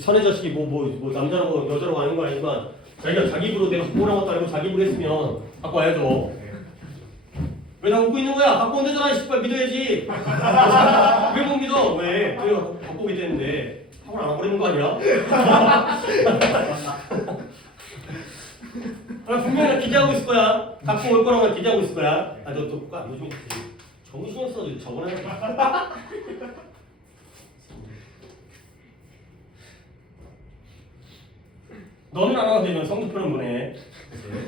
선의 자식이 뭐 남자라고 여자라고 아닌 건 아니지만 자기가 자기 입으로 내가 갖고 오라는 것도 아니고 자기 입으로 했으면 갖고 와야죠. 왜 다 웃고 있는 거야? 갖고 온다잖아. 씨발 믿어야지. 왜 못 믿어? 왜? 내가 갖고 오게 됐는데 학원 안 버리는 거 아니야? 분명히 나 기대하고 있을 거야. 갖고 올 거라고 기대하고 있을 거야. 아, 너 요즘에 정신이 없어서 저번에 너는 안 와도 되면 성적표는 보내.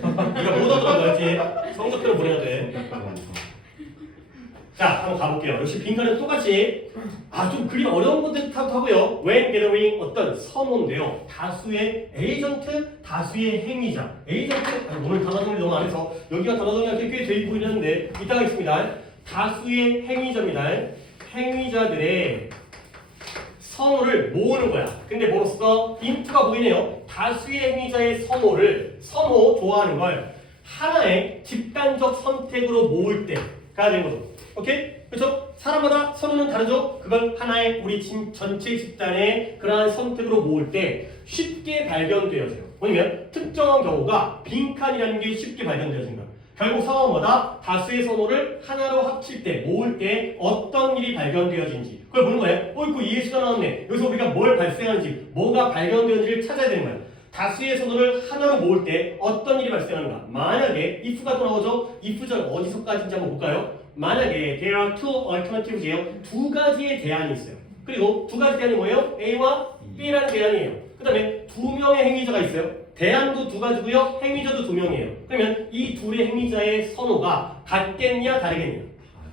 네가 못 얻어도 알지? 성적표를 보내야 돼. 자, 한번 가볼게요. 역시 빈칸은 똑같이 좀 그림 어려운 것들부터 하고요. when gathering 어떤 선호인데요. 다수의 에이전트, 다수의 행위자. 에이전트, 오늘 단어 정리 너무 안 해서 여기가 단어 정리가 꽤 돼 보이는데 이따가 있습니다. 다수의 행위자입니다. 행위자들의 선호를 모으는 거야. 근데 뭐로써 인트가 보이네요. 다수의 행위자의 선호, 좋아하는 걸 하나의 집단적 선택으로 모을 때가 되는 거죠. 오케이? 그렇죠? 사람마다 선호는 다르죠? 그걸 하나의 우리 전체 집단의 그러한 선택으로 모을 때 쉽게 발견되어져요. 뭐냐면 특정한 경우가 빈칸이라는 게 쉽게 발견되어진다. 결국 상황마다 다수의 선호를 하나로 합칠 때, 모을 때 어떤 일이 발견되어진지 그걸 보는 거예요. 그 예시가 나왔네. 여기서 우리가 뭘 발생하는지, 뭐가 발견되었는지를 찾아야 되는 거예요. 다수의 선호를 하나로 모을 때 어떤 일이 발생하는가. 만약에 if가 또 나오죠. if절 어디서까지인지 한번 볼까요? 만약에 there are two alternatives예요. 두 가지의 대안이 있어요. 그리고 두 가지 대안이 뭐예요? A와 B라는 대안이에요. 그 다음에 두 명의 행위자가 있어요. 대안도 두 가지고요. 행위자도 두 명이에요. 그러면 이 둘의 행위자의 선호가 같겠냐 다르겠냐?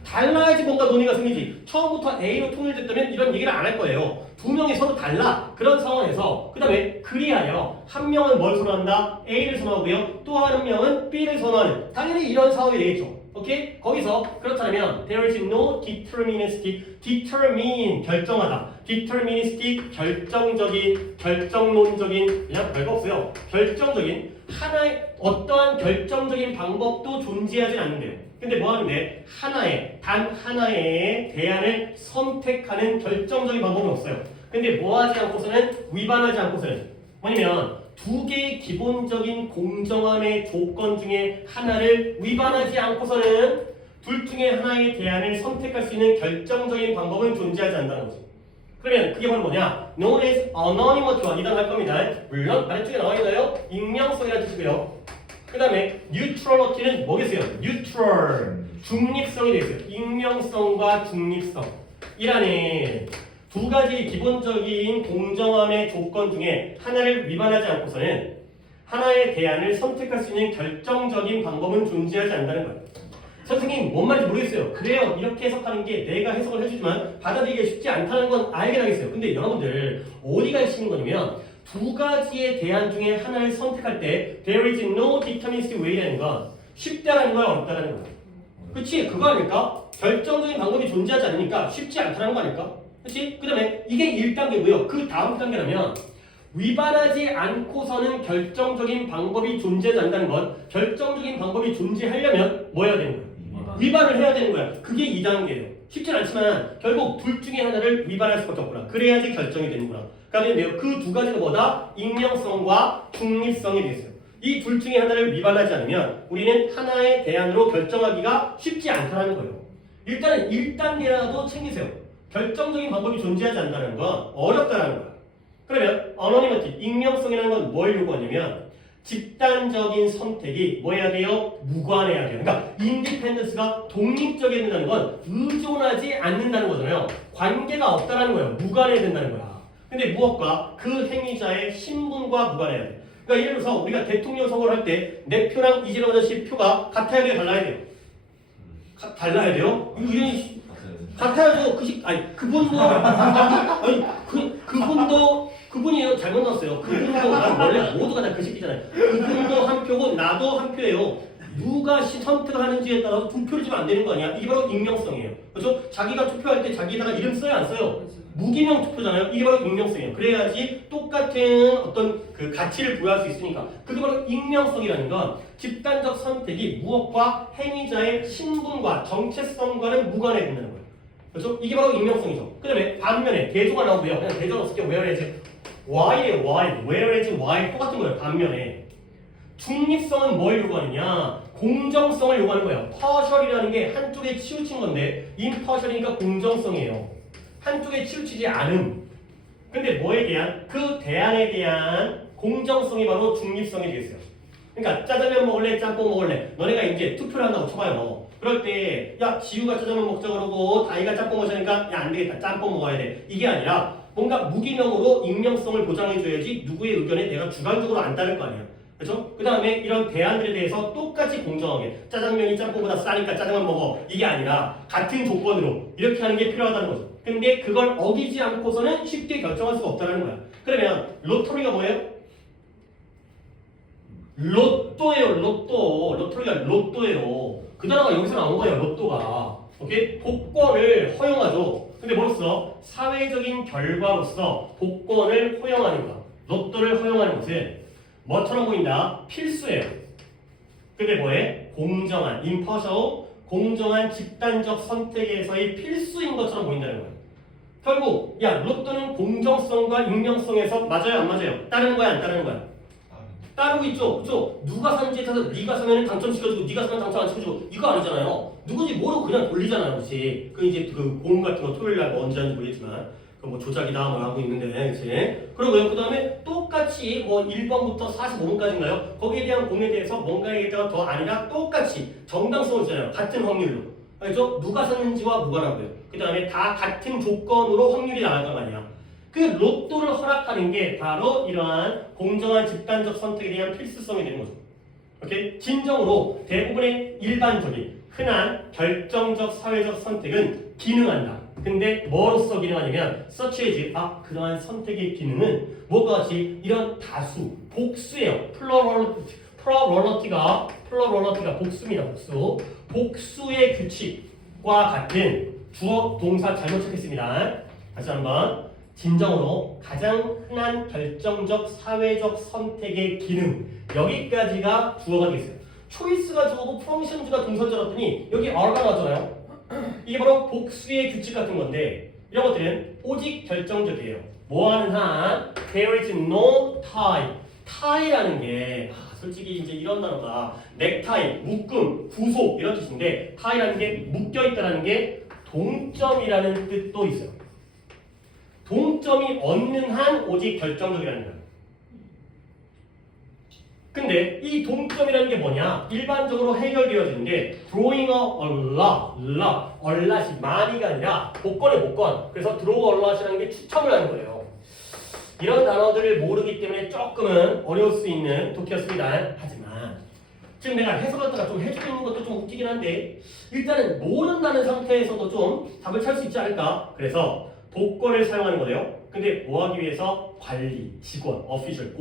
달라야지 뭔가 논의가 생기지. 처음부터 A로 통일됐다면 이런 얘기를 안 할 거예요. 두 명의 선호 달라. 그런 상황에서 그 다음에 그리하여 한 명은 뭘 선호한다? A를 선호하고요. 또 한 명은 B를 선호하는. 당연히 이런 상황이 되겠죠. 오케이? 거기서 그렇다면 there is no deterministic, determine 결정하다, deterministic 결정적인, 결정론적인 그냥 별거 없어요. 결정적인 하나의 어떠한 결정적인 방법도 존재하지 않는데요. 근데 뭐 하는데 단 하나의 대안을 선택하는 결정적인 방법은 없어요. 근데 뭐 하지 않고서는 위반하지 않고서는 뭐냐면 두 개의 기본적인 공정함의 조건 중에 하나를 위반하지 않고서는 둘 중에 하나의 대안을 선택할 수 있는 결정적인 방법은 존재하지 않는다는 거죠. 그러면 그게 바로 뭐냐? known as anonymity와 이단할 겁니다. 물론 아래쪽에 나와 있나요? 익명성이라는 뜻이고요. 그 다음에 neutrality는 뭐겠어요? neutral, 중립성이 되겠어요. 익명성과 중립성 이라는 두 가지 기본적인 공정함의 조건 중에 하나를 위반하지 않고서는 하나의 대안을 선택할 수 있는 결정적인 방법은 존재하지 않는다는 거예요. 선생님 뭔 말인지 모르겠어요. 그래요. 이렇게 해석하는 게 내가 해석을 해주지만 받아들이기가 쉽지 않다는 건 알긴 하겠어요. 근데 여러분들 어디가 핵심인 거냐면 두 가지의 대안 중에 하나를 선택할 때 there is no deterministic way라는 건 쉽다라는 거야 어렵다라는 거야. 그치? 그거 아닐까? 결정적인 방법이 존재하지 않으니까 쉽지 않다는 거 아닐까? 그치? 그 다음에 이게 1단계고요. 그 다음 단계라면 위반하지 않고서는 결정적인 방법이 존재하지 않는다는 건 결정적인 방법이 존재하려면 뭐 해야 되는 거야? 위반을 해야 되는 거야. 그게 2단계예요. 쉽진 않지만 결국 둘 중에 하나를 위반할 수밖에 없구나. 그래야지 결정이 되는구나. 그러니까 그 두 가지가 뭐다? 익명성과 중립성이 되겠어요. 이 둘 중에 하나를 위반하지 않으면 우리는 하나의 대안으로 결정하기가 쉽지 않다는 거예요. 일단은 1단계라도 챙기세요. 결정적인 방법이 존재하지 않는다는 건 어렵다는 거야. 그러면 anonymity, 익명성이라는 건 뭘 요구하냐면 집단적인 선택이 뭐 해야 돼요? 무관해야 돼요. 그러니까 independence가 독립적이어야 된다는 건 의존하지 않는다는 거잖아요. 관계가 없다는 거예요. 무관해야 된다는 거야. 근데 무엇과? 그 행위자의 신분과 무관해야 돼. 그러니까 예를 들어서 우리가 대통령 선거를 할 때 내 표랑 이재명 아저씨 표가 같아야 돼요? 달라야 돼요? 달라야 돼요? 이거 같아야죠. 그분이에요. 잘못 넣었어요. 그분도 난 원래 모두가 다 그 새끼잖아요. 그분도 한 표고 나도 한 표예요. 누가 선택을 하는지에 따라서 두 표를 주면 안 되는 거 아니야? 이게 바로 익명성이에요. 그렇죠? 자기가 투표할 때 자기에다가 이름 써요, 안 써요? 무기명 투표잖아요. 이게 바로 익명성이에요. 그래야지 똑같은 어떤 그 가치를 부여할 수 있으니까. 그게 바로 익명성이라는 건 집단적 선택이 무엇과 행위자의 신분과 정체성과는 무관해야 된다는 거예요. 그렇죠? 이게 바로 익명성이죠. 그 다음에 반면에 대조가 나오고요. 그냥 대조가 없을게 왜 해야지? Y에 Y, whereas Y 똑같은 거예요. 반면에 중립성은 뭘 요구하느냐? 공정성을 요구하는 거예요. partial이라는 게 한쪽에 치우친 건데 impartial이니까 공정성이에요. 한쪽에 치우치지 않음. 근데 뭐에 대한? 그 대안에 대한 공정성이 바로 중립성이 되겠어요. 그러니까 짜장면 먹을래? 짬뽕 먹을래? 너네가 이제 투표를 한다고 쳐봐요. 그럴 때 야 지우가 짜장면 먹자 그러고 다이가 짬뽕 먹자니까 야 안 되겠다 짬뽕 먹어야 돼. 이게 아니라 뭔가 무기명으로 익명성을 보장해줘야지 누구의 의견에 내가 주관적으로 안 따를 거 아니야. 그렇죠? 그 다음에 이런 대안들에 대해서 똑같이 공정하게 짜장면이 짬뽕보다 싸니까 짜장면 먹어 이게 아니라 같은 조건으로 이렇게 하는 게 필요하다는 거죠. 근데 그걸 어기지 않고서는 쉽게 결정할 수가 없다는 거야. 그러면 로터리가 뭐예요? 로또예요. 로또. 로터리가 로또예요. 그 단어가 여기서 나온 거예요. 로또가. 오케이? 복권을 허용하죠. 근데 뭐로써? 사회적인 결과로서 복권을 허용하는 것. 로또를 허용하는 것은 뭐처럼 보인다? 필수예요. 근데 뭐해? 공정한, impartial, 공정한 집단적 선택에서의 필수인 것처럼 보인다는 거예요. 결국 야 로또는 공정성과 익명성에서 맞아요? 안 맞아요? 따르는 거야? 안 따르는 거야? 따르고 있죠? 그쵸? 누가 사는지에 따라서 네가 사면 당첨시켜주고 네가 사면 당첨 안 시켜주고 이거 아니잖아요. 누군지 모르고 그냥 돌리잖아요. 그렇지? 그 이제 그 공음 같은 거 토요일날 뭐 언제 하는지 모르겠지만 그 뭐 조작이다 뭐 하고 있는데 그렇지? 그리고요 그 다음에 똑같이 뭐 1번부터 45번까지인가요? 거기에 대한 공에 대해서 뭔가에 대해서 더 아니라 똑같이 정당성을 주잖아요. 같은 확률로. 알죠? 누가 샀는지와 무관하고요. 그 다음에 다 같은 조건으로 확률이 나갈 거 아니야. 그 로또를 허락하는 게 바로 이러한 공정한 집단적 선택에 대한 필수성이 되는 거죠. 오케이? 진정으로 대부분의 일반적인 흔한 결정적 사회적 선택은 기능한다. 근데 뭐로서 기능하냐면 such as 그러한 선택의 기능은 뭐가 같이 이런 다수, 복수예요. 플러럴러티가 복수입니다. 복수. 복수의 규칙과 같은 주어 동사 잘못 체크했습니다. 다시 한번. 진정으로 가장 흔한 결정적 사회적 선택의 기능 여기까지가 주어가 되겠어요. 초이스가 주어고 펑션즈가 동사절었더니 여기 are가 나왔잖아요. 이게 바로 복수의 규칙 같은 건데 이런 것들은 오직 결정적이에요. 뭐하는 한 there is no tie. tie라는 게 솔직히 이제 이런 단어가 넥타이, 묶음, 구속 이런 뜻인데 tie라는 게 묶여있다라는 게 동점이라는 뜻도 있어요. 동점이 얻는 한 오직 결정적이라는 거예요. 근데 이 동점이라는 게 뭐냐? 일반적으로 해결되어지는 게 drawing a lot이 많이가 아니라 복권의 복권. 그래서 draw a lot이라는 게 추첨을 하는 거예요. 이런 단어들을 모르기 때문에 조금은 어려울 수 있는 독해였습니다. 하지만 지금 내가 해석하다가 좀 해주고 있는 것도 좀 웃기긴 한데 일단은 모른다는 상태에서도 좀 답을 찾을 수 있지 않을까? 그래서 복권을 사용하는 거예요. 근데 뭐 하기 위해서? 관리, 직원, official,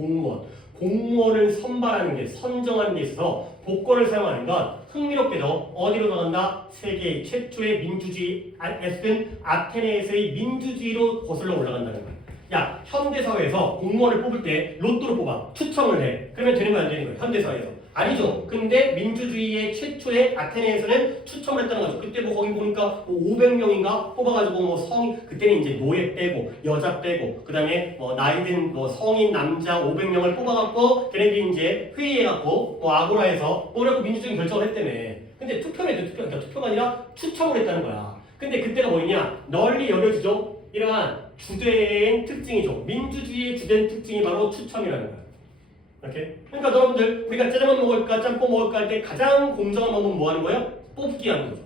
공무원을 선발하는 게 선정하는 데 있어서 복권을 사용하는 건 흥미롭게도 어디로 나간다? 세계 최초의 민주주의 아테네에서의 민주주의로 거슬러 올라간다는 거야. 야 현대사회에서 공무원을 뽑을 때 로또로 뽑아 추첨을 해. 그러면 되는 거야 안 되는 거야? 현대사회에서. 아니죠. 근데 민주주의의 최초의 아테네에서는 추첨을 했다는 거죠. 그때 뭐 거기 보니까 뭐 500명인가 뽑아가지고 뭐 성인 그때는 이제 노예 빼고 여자 빼고 그 다음에 뭐 나이든 뭐 성인 남자 500명을 뽑아갖고 걔네들이 이제 회의해갖고 뭐 아고라에서 뭐라고 민주적인 결정을 했다며. 근데 그러니까 투표가 아니라 추첨을 했다는 거야. 근데 그때가 뭐냐? 널리 여겨지죠. 이러한 주된 특징이죠. 민주주의의 주된 특징이 바로 추첨이라는 거야. 이렇게. 그러니까 여러분들 우리가 짜장면 먹을까 짬뽕 먹을까 할 때 가장 공정한 방법은 뭐 하는 거예요? 뽑기 하는 거죠.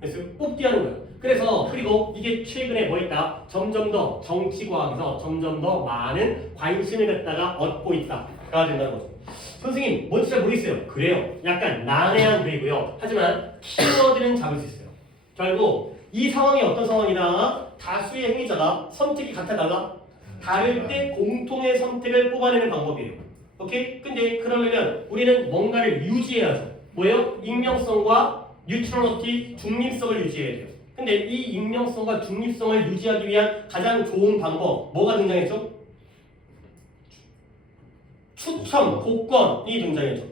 그래서 뽑기 하는 거예요. 그래서 그리고 이게 최근에 뭐 있다? 점점 더 정치과학에서 점점 더 많은 관심을 갖다가 얻고 있다가 된다는 거죠. 선생님 뭔지 잘 모르겠어요. 그래요. 약간 난해한 글이고요. 하지만 키워드는 잡을 수 있어요. 결국 이 상황이 어떤 상황이다? 다수의 행위자가 선택이 같아 달라? 다를 때 공통의 선택을 뽑아내는 방법이에요. 오케이? 근데 그러려면 우리는 뭔가를 유지해야죠. 뭐예요? 익명성과 뉴트럴리티, 중립성을 유지해야 돼요. 근데 이 익명성과 중립성을 유지하기 위한 가장 좋은 방법 뭐가 등장했죠? 추첨, 복권이 등장했죠.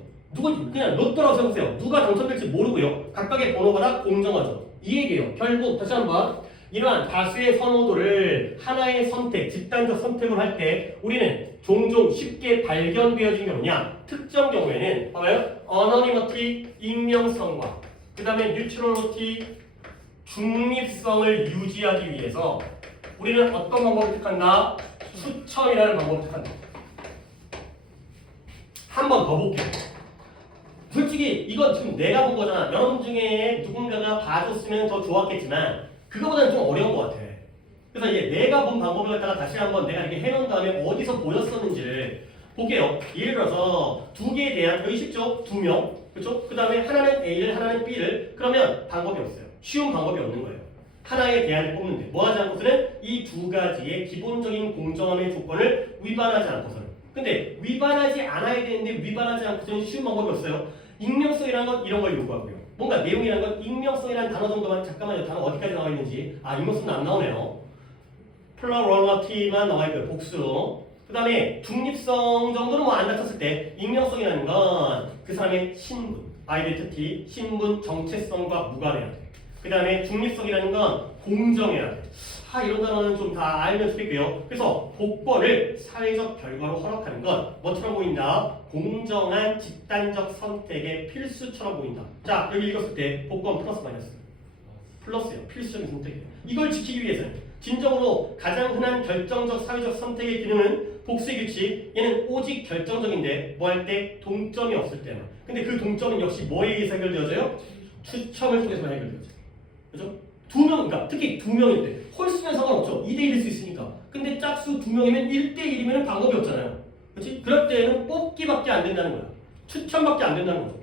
그냥 로또라고 생각하세요. 누가 당첨될지 모르고요. 각각의 번호가 다 공정하죠. 이 얘기예요. 결국 다시 한번 이러한 다수의 선호도를 하나의 선택, 집단적 선택을 할 때 우리는 종종 쉽게 발견되어진 게 뭐냐? 특정 경우에는 봐봐요. 어너니머티, 익명성과 그 다음에 뉴트럴리티, 중립성을 유지하기 위해서 우리는 어떤 방법을 택한다? 추첨이라는 방법을 택한다. 한 번 더 볼게요. 솔직히 이건 지금 내가 본 거잖아. 여러분 중에 누군가가 봐줬으면 더 좋았겠지만 그거보다는 좀 어려운 것 같아. 그래서 이제 내가 본 방법을 갖다가 다시 한번 내가 이렇게 해놓은 다음에 어디서 보였었는지를 볼게요. 예를 들어서 두 개에 대한 여기 쉽죠? 두 명. 그렇죠? 그 다음에 하나는 A를 하나는 B를 그러면 방법이 없어요. 쉬운 방법이 없는 거예요. 하나에 대안을 뽑는데 뭐 하지 않고서는 이 두 가지의 기본적인 공정함의 조건을 위반하지 않고서는 근데 위반하지 않아야 되는데 위반하지 않고서는 쉬운 방법이 없어요. 익명성이라는 건 이런 걸 요구하고요. 뭔가 내용이라는 건 익명성이라는 단어 정도만 잠깐만요. 단어 어디까지 나와 있는지 익명성도 안 나오네요. 플러럴러티만 나와 있고요. 복수. 그 다음에 중립성 정도는 뭐 안 다쳤을 때 익명성이라는 건 그 사람의 신분, 아이덴티티, 신분, 정체성과 무관해야 돼. 그 다음에 중립성이라는 건 공정해야 돼. 이런 단어는 좀 다 알면 좋겠고요. 그래서 복권을 사회적 결과로 허락하는 건 뭐처럼 보인다? 공정한 집단적 선택의 필수처럼 보인다. 자, 여기 읽었을 때 복권 플러스 마이너스? 플러스예요. 필수적인 선택이에요. 이걸 지키기 위해서는 진정으로 가장 흔한 결정적 사회적 선택의 기능은 복수의 규칙. 얘는 오직 결정적인데 뭐 할 때? 동점이 없을 때만. 근데 그 동점은 역시 뭐에 의해서 해결되어져요? 추첨을 통해서만 해결되어져요. 그죠? 두 명, 그러니까 특히 두 명일 때 홀수면 상관없죠. 2대1일 수 있으니까. 근데 짝수 두 명이면 1대1이면 방법이 없잖아요. 그렇지? 그럴 때는 뽑기밖에 안 된다는 거야. 추첨밖에 안 된다는 거죠.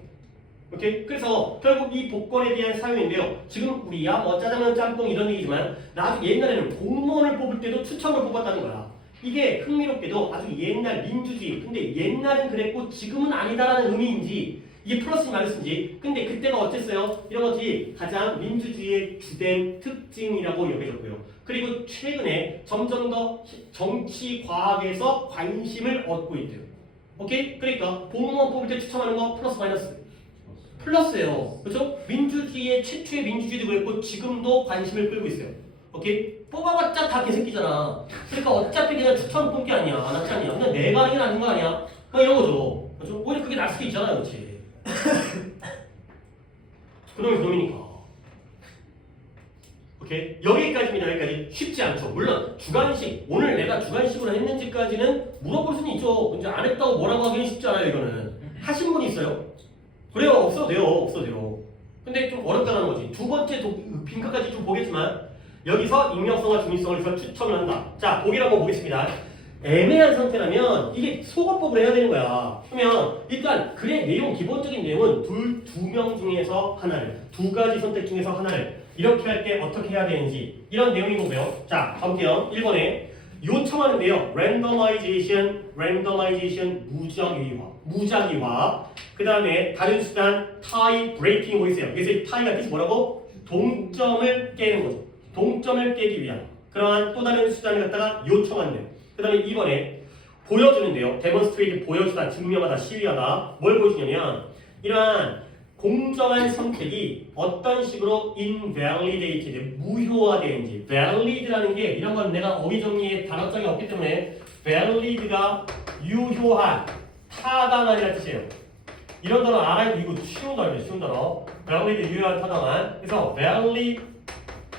오케이? 그래서 결국 이 복권에 대한 사유인데요. 지금 우리야 뭐 짜장면 짬뽕 이런 얘기지만 나중에 옛날에는 공무원을 뽑을 때도 추첨을 뽑았다는 거야. 이게 흥미롭게도 아주 옛날 민주주의, 근데 옛날은 그랬고 지금은 아니다라는 의미인지 이게 플러스인지 마이너스인지 근데 그때가 어땠어요? 이런 것들이 가장 민주주의의 주된 특징이라고 여겨졌고요. 그리고 최근에 점점 더 정치 과학에서 관심을 얻고 있대요. 오케이? 그러니까 공무원 뽑을 때 추첨하는 거 플러스 마이너스? 플러스예요. 그렇죠? 민주주의의 최초의 민주주의도 그랬고 지금도 관심을 끌고 있어요. 오케이? 뽑아봤자 다 개새끼잖아. 그러니까 어차피 그냥 추천 뽑기 아니야. 안 하지 아니야. 그냥 내가 하는 게 낫는 거 아니야? 그냥 이런 거죠. 그렇죠? 오히려 그게 날 수도 있잖아요. 그렇지? 그놈이 그놈이니까. 오케이? 여기까지입니다. 여기까지. 쉽지 않죠. 물론 주관식, 오늘 내가 주관식으로 했는지까지는 물어볼 수는 있죠. 이제 안 했다고 뭐라고 하기는 쉽지 않아요. 이거는. 하신 분이 있어요? 그래요. 없어도 돼요. 없어도 돼요. 근데 좀 어렵다는 거지. 두 번째 빈칸까지 좀 보겠지만 여기서 익명성과 중립성을 추첨을 한다. 자, 보기를 한번 보겠습니다. 애매한 상태라면 이게 소거법을 해야 되는 거야. 그러면 일단 글의 내용, 기본적인 내용은 두 명 중에서 하나를, 두 가지 선택 중에서 하나를 이렇게 할 때 어떻게 해야 되는지 이런 내용인 거고요. 자, 가볼게요. 1번에 요청하는데요. randomization, 무작위화. 그 다음에 다른 수단, tie breaking 보이세요. 그래서 tie가 뜻이 뭐라고? 동점을 깨는 거죠. 동점을 깨기 위한 그러한 또 다른 수단을 갖다가 요청한대요. 그 다음에 2번에 보여주는데요. demonstrate 보여주다, 증명하다, 시위하다. 뭘 보여주냐면 이러한 공정한 선택이 어떤 식으로 invalidated, 무효화되는지. valid라는 게 이런 건 내가 어휘 정리에 단어장이 없기 때문에 valid가 유효한, 타당한이라는 뜻이에요. 이런 단어 알아야 돼. 이거 쉬운 단어예요. 쉬운 단어. valid, 유효한, 타당한. 그래서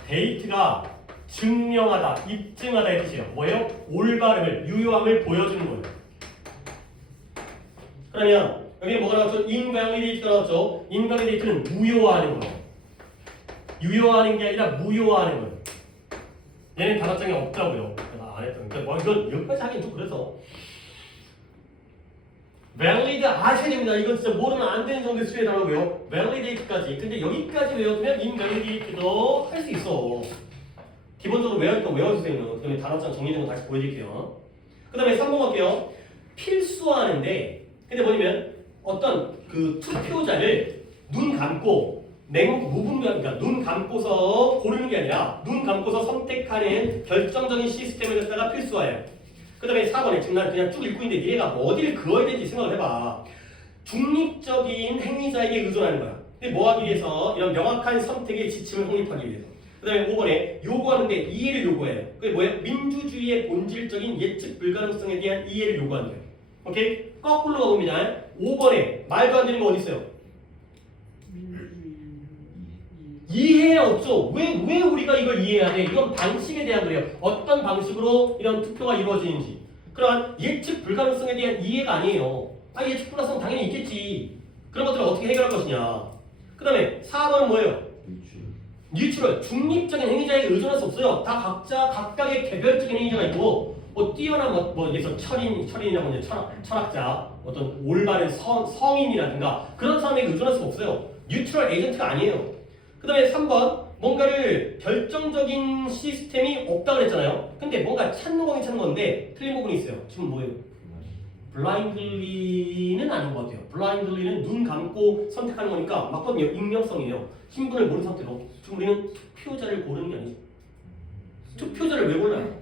validate가 증명하다, 입증하다의 뜻이에요. 뭐예요? 올바름을, 유효함을 보여주는 거예요. 그러면 여기는 뭐가 나왔죠? invalidate가 나왔죠? invalidate는 무효화하는 거예요. 유효화하는 게 아니라 무효화하는 거예요. 얘는 단어장이 없다고요. 안 했던. 그러니까 뭐 이건 여기까지 하긴 좀 그래서. valid 아셔야 됩니다. 이건 진짜 모르면 안 되는 정도의 수의 단어고요. validate까지. 근데 여기까지 외웠으면 invalidate도 할 수 있어. 기본적으로 외워주세요. 그다음에 단어장 정리된 거 다시 보여드릴게요. 그 다음에 3번 갈게요. 필수화하는데, 근데 뭐냐면 어떤 그 투표자를 눈 감고 무분별, 그러니까 눈 감고서 고르는 게 아니라 눈 감고서 선택하는 결정적인 시스템을 갖다가 필수화해요. 그 다음에 4번에 지금 난 그냥 쭉 읽고 있는데 니네가 뭐 어디를 그어야 될지 생각을 해봐. 중립적인 행위자에게 의존하는 거야. 근데 뭐 하기 위해서? 이런 명확한 선택의 지침을 확립하기 위해서. 그 다음에 5번에 요구하는데 이해를 요구해요. 그게 뭐예요? 민주주의의 본질적인 예측 불가능성에 대한 이해를 요구하는 거예요. 오케이? 거꾸로 가봅니다. 5번에 말도 안 되는 거 어디 있어요? 이해 없죠. 왜 우리가 이걸 이해해야 돼? 이건 방식에 대한 거예요. 어떤 방식으로 이런 투표가 이루어지는지. 그러한 예측 불가능성에 대한 이해가 아니에요. 예측 불가능성 당연히 있겠지. 그런 것들을 어떻게 해결할 것이냐. 그 다음에 4번은 뭐예요? 뉴트럴, 중립적인 행위자에 의존할 수 없어요. 다 각자 각각의 개별적인 행위자가 있고 뛰어난 여기서 철인이라고 이제 철학자, 어떤 올바른 성인이라든가 그런 사람에게 의존할 수 없어요. 뉴트럴 에이전트가 아니에요. 그 다음에 3번 뭔가를 결정적인 시스템이 없다 그랬잖아요. 근데 뭔가 찾는 거긴 찾는 건데 틀린 부분이 있어요. 지금 뭐예요? 블라인들리는 아닌 것 같아요. 블라인들리는 눈 감고 선택하는 거니까 맞거든요. 익명성이에요. 신분을 모르는 상태로. 지금 우리는 투표자를 고르는 게 아니죠. 투표자를 왜 골라요?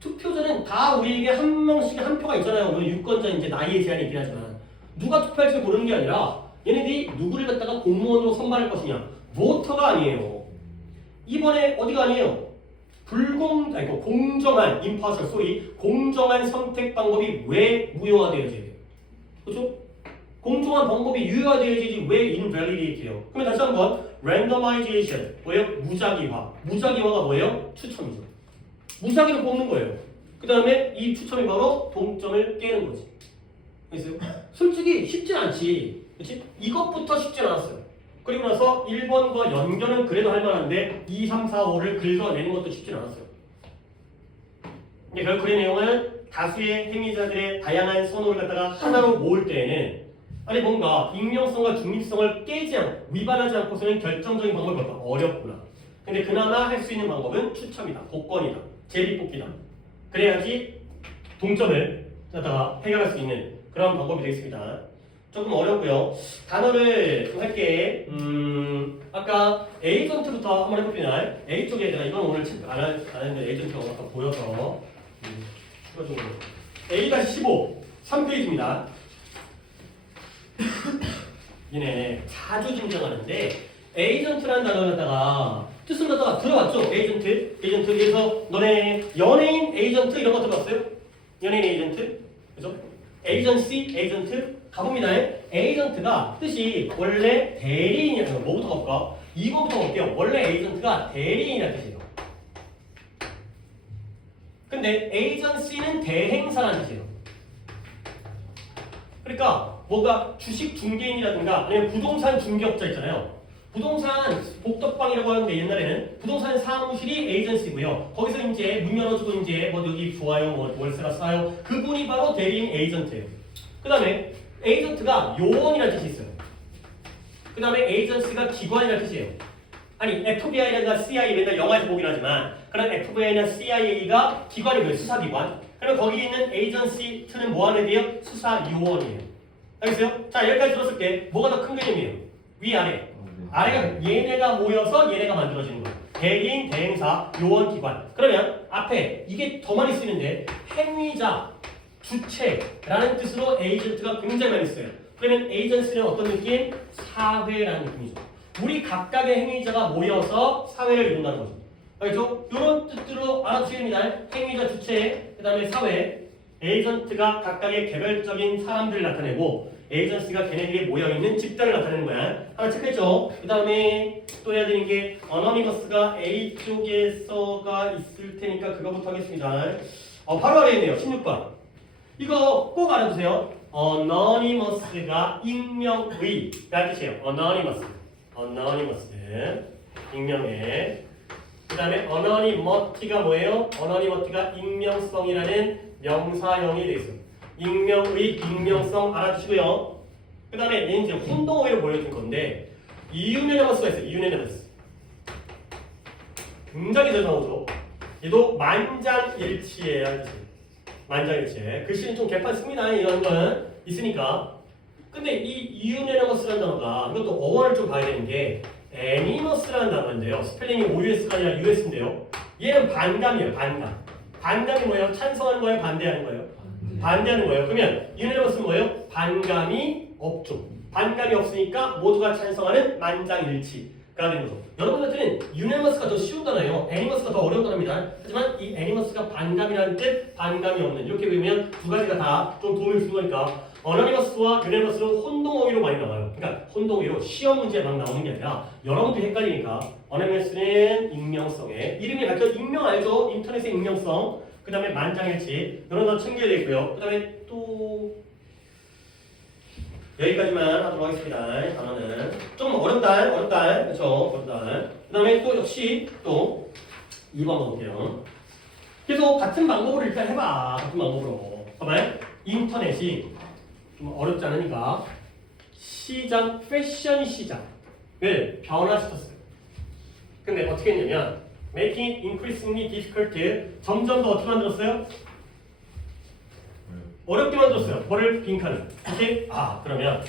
투표자는 다 우리에게 한 명씩 한 표가 있잖아요. 물론 유권자 이제 나이에 제한이 있긴 하지만 누가 투표할지를 고르는 게 아니라 얘네들이 누구를 갖다가 공무원으로 선발할 것이냐. 보터가 아니에요. 이번에 어디가 아니에요? 공정한 impartial, 공정한 선택 방법이 왜 무효화되어져야 돼요? 그렇죠? 공정한 방법이 유효화되어야지 왜 invalidate해요? 그러면 다시 한번 randomization 뭐예요? 무작위화가 뭐예요? 추첨이죠. 무작위로 뽑는 거예요. 그 다음에 이 추첨이 바로 동점을 깨는 거지. 알겠어요? 솔직히 쉽진 않지. 그렇지? 이것부터 쉽진 않았어요. 그리고 나서 1번과 연결은 그래도 할 만한데 2, 3, 4, 5를 긁어내는 것도 쉽진 않았어요. 결국 그 내용은 다수의 행위자들의 다양한 선호를 갖다가 하나로 모을 때에는 뭔가 익명성과 중립성을 위반하지 않고서는 결정적인 방법을 볼까 어렵구나. 근데 그나마 할 수 있는 방법은 추첨이다, 복권이다, 제비뽑기다. 그래야지 동점을 갖다가 해결할 수 있는 그런 방법이 되겠습니다. 조금 어렵고요. 단어를 좀 할게. 아까 에이전트부터 한번 해봅니다. A 쪽에 내가 이건 오늘 안 하는데 에이전트가 아까 보여서 추가적으로 A-15 3페이지입니다. 얘네 자주 등장하는데 에이전트라는 단어를 갖다가 뜻을 갖다가 들어봤죠? 에이전트. 그래서 너네 연예인 에이전트 이런 거 들어봤어요? 연예인 에이전트? 그죠? 에이전시, 에이전트 가봅니다. 에이전트가 뜻이 원래 대리인이라는 거. 뭐부터 가볼까? 이거부터 볼게요. 원래 에이전트가 대리인이라는 뜻이에요. 근데 에이전시는 대행사라는 뜻이에요. 그러니까 뭔가 주식 중개인이라든가 아니면 부동산 중개업자 있잖아요. 부동산 복덕방이라고 하는데 옛날에는 부동산 사무실이 에이전시고요. 거기서 이제 문 열어주고 이제 여기 좋아요, 월세가 싸요. 그분이 바로 대리인 에이전트예요. 그 다음에 에이전트가 요원이라는 뜻이 있어요. 그 다음에 에이전시가 기관이라는 뜻이에요. FBI라든가 CIA 맨날 영화에서 보긴 하지만 그런 FBI나 CIA가 기관이고요. 수사기관. 그럼 거기 있는 에이전시는 뭐 하는 데요? 수사요원이에요. 알겠어요? 자, 여기까지 들었을 때 뭐가 더 큰 개념이에요? 위아래. 아래가 얘네가 모여서 얘네가 만들어지는 거예요. 대리인, 대행사, 요원, 기관. 그러면 앞에 이게 더 많이 쓰이는데 행위자, 주체라는 뜻으로 에이전트가 굉장히 많이 써요. 그러면 에이전시는 어떤 느낌? 사회라는 느낌이죠. 우리 각각의 행위자가 모여서 사회를 이룬다는 거죠. 알겠죠? 이런 뜻으로 알아두시면 됩니다. 행위자, 주체, 그 다음에 사회. 에이전트가 각각의 개별적인 사람들을 나타내고 에이전시가 걔네들이 모여있는 집단을 나타내는 거야. 하나 체크했죠? 그 다음에 또 해야 되는 게 어너니머스가 A 쪽에서가 있을 테니까 그거부터 하겠습니다. 바로 아래에 있네요. 16번. 이거 꼭 알아두세요. 어너니머스가 익명의라는 뜻이에요. 어너니머스. 익명의. 그 다음에 어너니머티가 뭐예요? 어너니머티가 익명성이라는 명사형이 되어 있어요. 익명의, 익명성 알아두시고요. 그 다음에 얘는 이제 혼동어휘로 보여줄 건데 이유네너머스가 있어요. 이유네너머스. 굉장히 잘 나오죠. 얘도 만장일치예요. 만장일치. 글씨는 좀 개판 씁니다. 이런 거는 있으니까. 근데 이 이유네너머스라는 단어가 이것도 어원을 좀 봐야 되는 게 애니머스라는 단어인데요. 스펠링이 OUS가 아니라 US인데요. 얘는 반감이에요. 반감이 뭐예요? 찬성하는 거예요? 반대하는 거예요? 반대하는 거예요. 그러면 유네너머스는 뭐예요? 반감이 없죠. 반감이 없으니까 모두가 찬성하는 만장일치. 되는 거죠. 여러분들은 유네머스가 더 쉬운 단어예요. 애니머스가 더 어려운 단어입니다. 하지만 이 애니머스가 반감이라는 뜻, 반감이 없는 이렇게 배우면 두 가지가 다 좀 도움을 주는 거니까 어너니머스와 유네머스는 혼동어휘로 많이 나와요. 그러니까 혼동어휘로 시험 문제에 막 나오는 게 아니라 여러분들이 헷갈리니까 어너니머스는 익명성에 이름이 밝혀 익명 알죠? 인터넷의 익명성 그 다음에 만장일치 이런 거 챙겨야 되고요. 그 다음에 또 여기까지만 하도록 하겠습니다. 단어는 좀 어렵다 그렇죠? 어렵다. 그 다음에 또 역시 또 2번 볼게요. 계속 같은 방법으로 일단 해봐. 같은 방법으로. 봐봐요. 인터넷이 좀 어렵지 않으니까 시장, 패션 시장을 변화시켰어요. 근데 어떻게 했냐면 making it increasingly difficult 점점 더 어떻게 만들었어요? 어렵게 만들었어요. 뭐를? 빈칸을. 오케이? 그러면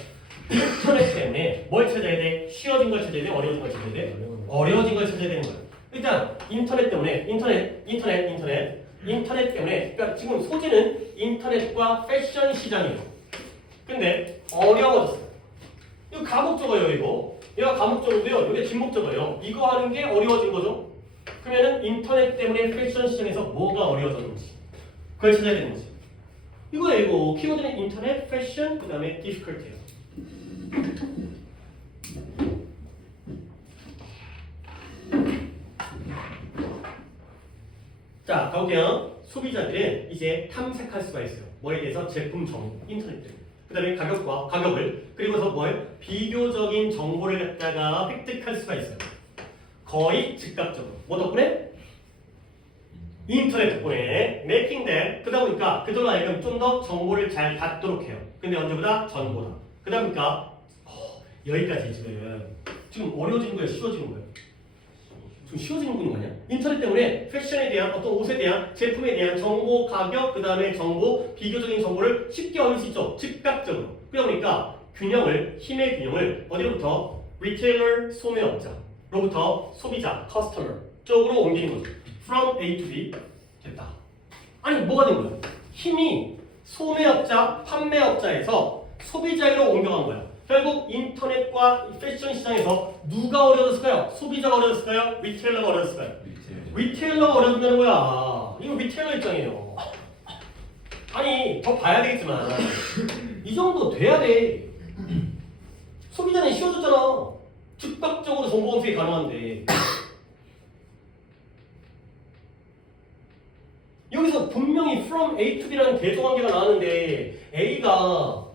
인터넷 때문에 뭘 찾아야 돼? 쉬워진 걸 찾아야 돼? 어려워진 걸 찾아야 돼? 어려워진 걸 찾아야 되는 거예요. 일단 인터넷 때문에 인터넷 때문에 그러니까 지금 소재는 인터넷과 패션 시장이에요. 근데 어려워졌어요. 이거 가목적어예요. 이거 얘가 가목적어고요. 이게 뒷목적어예요. 이거 하는 게 어려워진 거죠. 그러면은 인터넷 때문에 패션 시장에서 뭐가 어려워졌는지 그걸 찾아야 되는 거지. 이거예요. 이거 키워드는 인터넷, 패션, 그 다음에 difficult예요. 자, 가볼게요. 소비자들은 이제 탐색할 수가 있어요. 뭐에 대해서? 제품 정보, 인터넷 때문에. 그 다음에 가격과 가격을 그리고서 뭘? 비교적인 정보를 갖다가 획득할 수가 있어요. 거의 즉각적으로. 뭐 덕분에? 인터넷 덕분에 making them 그러다 보니까 그들로 하여금 좀 더 정보를 잘 받도록 해요. 근데 언제보다? 전보다. 그러다 보니까 여기까지 지금 어려워지는 거예요? 쉬워지는 거예요? 좀 쉬워지는 거 아니야? 인터넷 때문에 패션에 대한 어떤 옷에 대한 제품에 대한 정보, 가격, 그 다음에 정보, 비교적인 정보를 쉽게 얻을 수 있죠. 즉각적으로. 그러다 보니까 균형을, 힘의 균형을 어디로부터? 리테일러, 소매업자로부터 소비자, 커스터머 쪽으로 옮기는 거죠. From A to B 됐다. 아니 뭐가 된 거야? 힘이 소매업자, 판매업자에서 소비자로 옮겨간 거야. 결국 인터넷과 패션 시장에서 누가 어려졌을까요? 소비자가 어려졌을까요? 리테일러가 어려졌을까요? 리테일러가 어려진다는 거야. 이거 리테일러 입장이에요. 아니 더 봐야 되겠지만 이 정도 돼야 돼. 소비자는 쉬워졌잖아. 즉각적으로 정보 검색이 가능한데 여기서 분명히 from A to B라는 대조관계가 나왔는데 A에서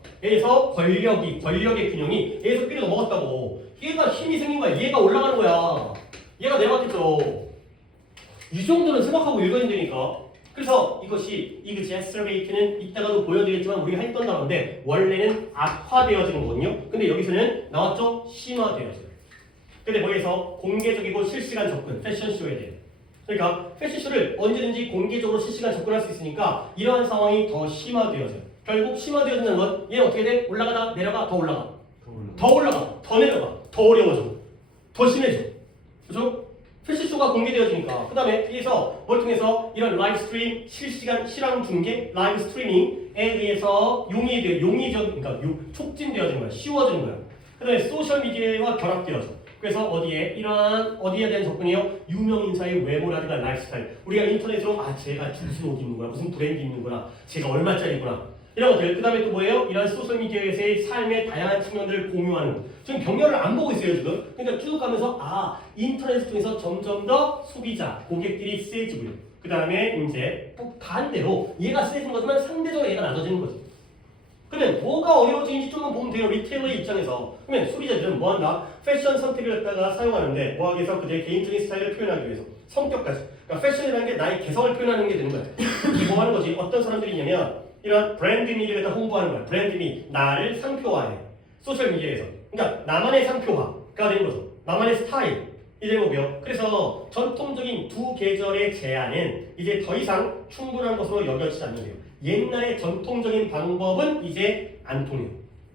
권력의 균형이 A에서 B로 넘어갔다고. 얘가 힘이 생긴 거야. 얘가 올라가는 거야. 얘가 내려갔겠죠. 이 정도는 생각하고 읽어야 되니까. 그래서 이것이 exaggerate는 이따가도 보여드리겠지만 우리가 했던 단어인데 원래는 악화되어지는 거거든요. 근데 여기서는 나왔죠? 심화되어져요. 근데 거기에서 공개적이고 실시간 접근, 패션쇼에 대해. 그러니까 패션쇼를 언제든지 공개적으로 실시간 접근할 수 있으니까 이러한 상황이 더 심화되어져요. 결국 심화되어진다는 건 얘는 어떻게 돼? 올라가다 내려가 더 올라가. 더 올라가 더 내려가 더 어려워져. 더 심해져. 그죠? 패션쇼가 공개되어지니까 그 다음에 여기서 뭘 통해서 이런 라이브 스트림, 실시간 실황 중계, 라이브 스트리밍에 의해서 그러니까 촉진되어지는 거야. 쉬워지는 거야. 그 다음에 소셜미디어와 결합되어져. 그래서 어디에 대한 접근이요? 유명 인사의 외모라든가 라이프스타일. 우리가 인터넷으로 제가 무슨 옷 입는구나, 무슨 브랜드 입는구나, 제가 얼마짜리구나 이런 것들. 그 다음에 또 뭐예요? 이런 소셜 미디어에서의 삶의 다양한 측면들을 공유하는. 지금 병렬을 안 보고 있어요 지금. 그러니까 쭉 가면서 인터넷 통해서 점점 더 소비자, 고객들이 세지고요. 그 다음에 이제 또 반대로 얘가 세진 거지만 상대적으로 얘가 낮아지는 거지. 그러면 뭐가 어려워지는지 좀만 보면 돼요. 리테일러의 입장에서. 그러면 소비자들은 뭐한다? 패션 선택을 갖다가 사용하는데 뭐하기 위해서 그들의 개인적인 스타일을 표현하기 위해서 성격까지. 그러니까 패션이라는 게 나의 개성을 표현하는 게 되는 거야. 이게 뭐 하는 거지? 어떤 사람들이 있냐면 이런 브랜드 미디어를 갖다 홍보하는 거야. 브랜드 미 나를 상표화해. 소셜 미디어에서. 그러니까 나만의 상표화가 되는 거죠. 나만의 스타일. 이 대목이요. 그래서 전통적인 두 계절의 제한은 이제 더 이상 충분한 것으로 여겨지지 않는데요. 옛날의 전통적인 방법은 이제 안 통해요.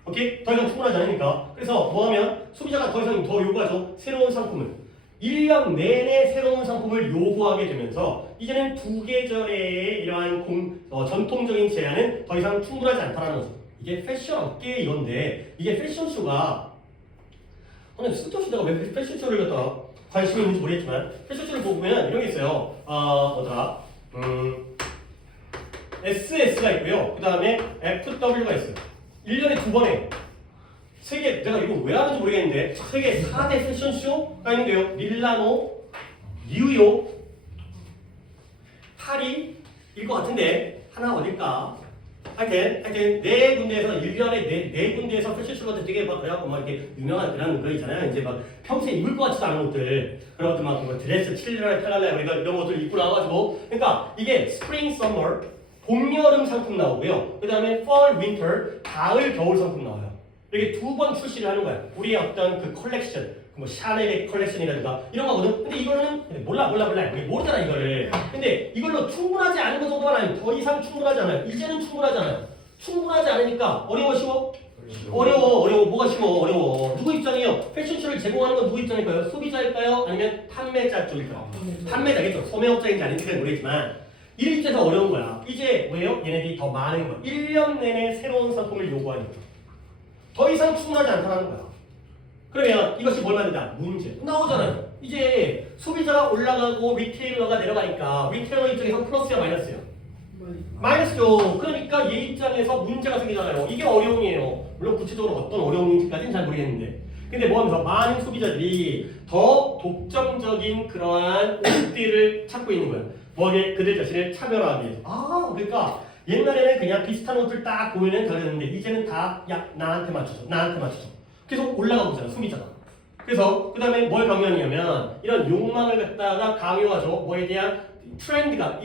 오케이? 더 이상 충분하지 않으니까. 그래서 뭐하면 소비자가 더 이상 더 요구하죠. 새로운 상품을. 1년 내내 새로운 상품을 요구하게 되면서 이제는 두 계절의 이러한 전통적인 제한은 더 이상 충분하지 않다는 거죠. 이게 패션 업계의 이건데 이게 패션쇼가 근데 쓸데없이 내가 왜 패션쇼를 갖다가 관심이 있는지 모르겠지만 패션쇼를 보면 이런 게 있어요. 뭐더라? SS가 있고요. 그 다음에 FW가 있어요. 1년에 2번에 세계, 내가 이거 왜 하는지 모르겠는데 세계 4대 패션쇼가 있는데요. 밀라노, 뉴욕, 파리일 것 같은데 하나 어딜까? 하여튼 네 군데에서 1년에 네 군데에서 패션쇼가 되게 막 그래갖고 막 이렇게 유명한 그런 거 있잖아요. 이제 막 평소에 입을 것 같지도 않은 옷들 그런 것들 막 뭐 드레스 칠레라 탈랄라 그러니까 이런 것들 입고 나와가지고 그러니까 이게 스프링 서머 봄 여름 상품 나오고요. 그 다음에 fall winter 가을 겨울 상품 나와요. 이렇게 2번 출시를 하는 거야. 우리의 어떤 그 컬렉션 뭐 샤넬의 컬렉션이라든가 이런 거거든. 근데 이거는 몰라 우리 모르잖아 이거를. 근데 이걸로 충분하지 않은 거 정도가 아니에요. 더 이상 충분하지 않아요. 이제는 충분하지 않아요. 충분하지 않으니까 어려워 쉬워? 어려워. 뭐가 쉬워? 어려워. 누구 입장이에요? 패션쇼를 제공하는 건 누구 입장일까요? 소비자일까요? 아니면 판매자 쪽일까요? 판매자겠죠. 소매업자인지 아닌지는 모르겠지만 이 입장에서 어려운 거야. 이제 왜요? 얘네들이 더 많은 거야. 1년 내내 새로운 상품을 요구하니까 더 이상 충분하지 않다는 거야. 그러면 이것이 뭘 만든다? 문제. 나오잖아요. 이제 소비자가 올라가고 리테일러가 내려가니까 리테일러 입장에서 플러스야 마이너스야? 마이너스죠. 그러니까 얘 입장에서 문제가 생기잖아요. 이게 어려움이에요. 물론 구체적으로 어떤 어려움인지까지는 잘 모르겠는데 근데 뭐 하면서 많은 소비자들이 더 독점적인 그러한 옷들을 찾고 있는 거예요. 뭐에 그들 자신을 차별화하기 위해서. 그러니까 옛날에는 그냥 비슷한 옷들 딱 보면은 다르는데 이제는 다 나한테 맞춰줘. 계속 올라가고 있잖아 소비자가. 그래서 그 다음에 뭘 강요하냐면 이런 욕망을 갖다가 강요하죠. 뭐에 대한 트렌드가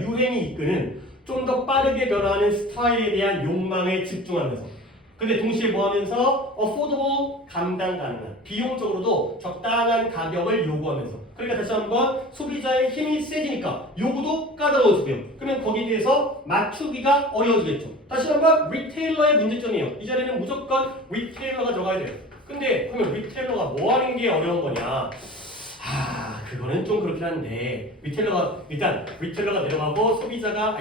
유행이 이끄는 좀 더 빠르게 변화하는 스타일에 대한 욕망에 집중하면서 근데 동시에 뭐 하면서 affordable 감당 가능한 비용적으로도 적당한 가격을 요구하면서 그러니까 다시 한번 소비자의 힘이 세지니까 요구도 까다로워지고요. 그러면 거기에 대해서 맞추기가 어려워지겠죠. 다시 한번 리테일러의 문제점이에요. 이 자리에는 무조건 리테일러가 들어가야 돼요. 근데 그러면 리테일러가 뭐 하는 게 어려운 거냐? 그거는 좀 그렇긴 한데 리테일러가 내려가고 소비자가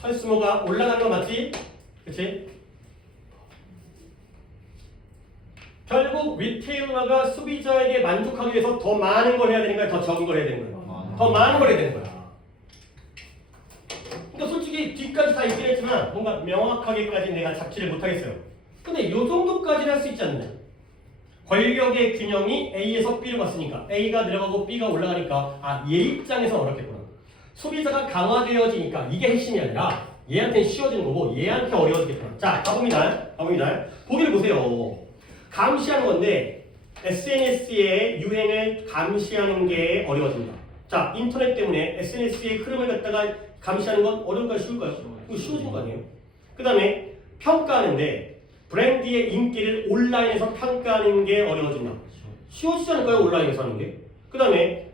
컨슈머가 올라가는 거 맞지? 그치? 결국 리테일러가 소비자에게 만족하기 위해서 더 많은 걸 해야 되는 거야? 더 적은 걸 해야 되는 거야? 더 많은 걸 해야 되는 거야. 그러니까 솔직히 뒤까지 다 있긴 했지만 뭔가 명확하게까지 내가 잡지를 못하겠어요. 근데 요 정도까지는 할 수 있지 않느냐? 권력의 균형이 A에서 B로 갔으니까 A가 내려가고 B가 올라가니까 얘 입장에서 어렵겠구나. 소비자가 강화되어지니까 이게 핵심이 아니라 얘한테는 쉬워지는 거고 얘한테 어려워지겠구나. 자, 가봅니다. 보기를 보세요. 감시하는 건데 SNS의 유행을 감시하는 게 어려워진다. 자, 인터넷 때문에 SNS의 흐름을 갖다가 감시하는 건 어려울까요? 쉬울까요? 이거 쉬워진 거 아니에요? 그 다음에 평가하는데 브랜드의 인기를 온라인에서 평가하는 게 어려워진다. 쉬워지지 않을까요? 온라인에서 하는 게. 그 다음에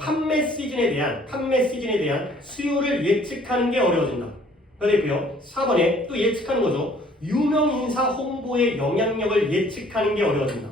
판매 시즌에 대한 수요를 예측하는 게 어려워진다. 그리고요 4번에 또 예측하는 거죠. 유명 인사 홍보의 영향력을 예측하는 게 어려워진다.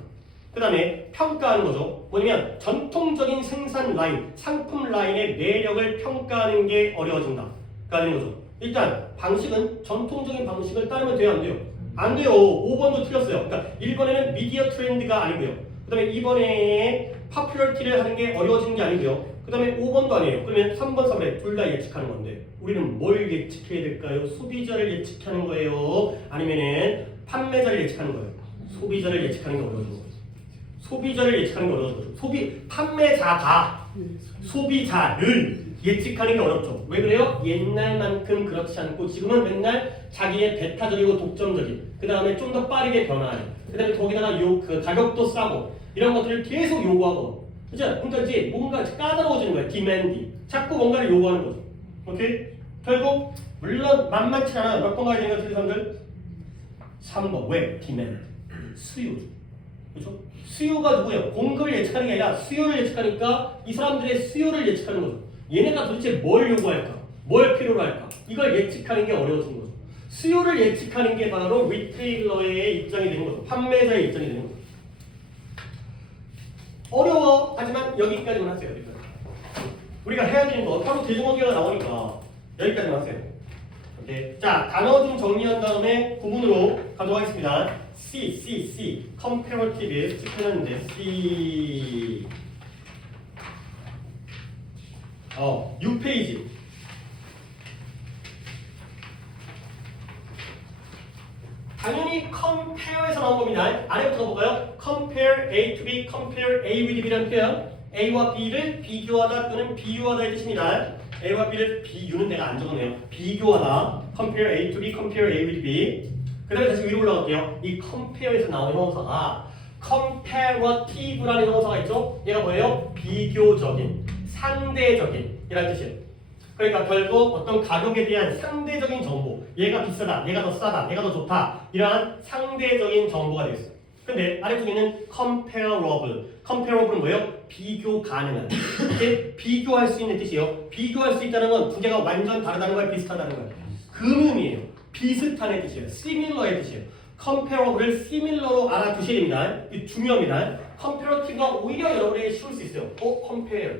그 다음에 평가하는 거죠. 뭐냐면 전통적인 생산 라인, 상품 라인의 매력을 평가하는 게 어려워진다. 가 되는 거죠. 일단 방식은 전통적인 방식을 따르면 돼요? 안 돼요? 안 돼요. 5번도 틀렸어요. 그러니까 1번에는 미디어 트렌드가 아니고요. 그 다음에 2번에 파퓰러티를 하는 게 어려워지는 게 아니고요. 그 다음에 5번도 아니에요. 그러면 3번, 4번에 둘 다 예측하는 건데 우리는 뭘 예측해야 될까요? 소비자를 예측하는 거예요? 아니면은 판매자를 예측하는 거예요? 소비자를 예측하는 게 어려워진 거예요. 소비자를 예측하는 게 어려워진 거죠. 판매자가 소비자를 예측하는 게 어렵죠. 왜 그래요? 옛날만큼 그렇지 않고 지금은 맨날 자기의 배타적이고 독점적인 그 다음에 좀 더 빠르게 변화하는 그 다음에 거기다가 그 가격도 싸고 이런 것들을 계속 요구하고 그죠? 그러니까 이제 뭔가 까다로워지는 거예요. 디맨디 자꾸 뭔가를 요구하는 거죠. 오케이? 결국 물론 만만치 않아요. 몇 번 가야 되는 것 같아요, 사람들? 3번 왜? 디맨드 수요죠. 그렇죠? 수요가 누구예요? 공급을 예측하는 게 아니라 수요를 예측하니까 이 사람들의 수요를 예측하는 거죠. 얘네가 도대체 뭘 요구할까? 뭘 필요로 할까? 이걸 예측하는 게 어려워진 거죠. 수요를 예측하는 게 바로 리테일러의 입장이 되는 거죠. 판매자의 입장이 되는 거죠. 어려워. 하지만 여기까지만 하세요. 여기까지. 우리가 해야 되는 거 바로 대중관계가 나오니까 여기까지만 하세요. 네. 자, 단어 좀 정리한 다음에 구문으로 가도록 하겠습니다. C. comparative 측면인데 C 6페이지. 당연히 compare에서 나온 겁니다. 아래부터 볼까요? compare A to B, compare A with B라는 표현. A와 B를 비교하다 또는 비유하다의 뜻입니다. A와 B를 비유는 내가 안 적었네요. 비교하다. compare A to B, compare A with B. 그 다음에 다시 위로 올라갈게요. 이 compare에서 나오는 형용사가 comparative라는 형용사가 있죠? 얘가 뭐예요? 비교적인, 상대적인 이라는 뜻이에요. 그러니까 결국 어떤 가격에 대한 상대적인 정보, 얘가 비싸다, 얘가 더 싸다, 얘가 더 좋다 이러한 상대적인 정보가 되겠어요. 근데 아래쪽에는 comparable은 뭐예요? 비교 가능한. 이게 비교할 수 있는 뜻이에요. 비교할 수 있다는 건 두 개가 완전 다르다는 거예요, 비슷하다는 거예요. 금음이에요. 비슷한의 뜻이에요. similar의 뜻이에요. comparable을 similar로 알아두셔야 됩니다. 이게 중요합니다. comparative가 오히려 여러분에게 쉬울 수 있어요. compare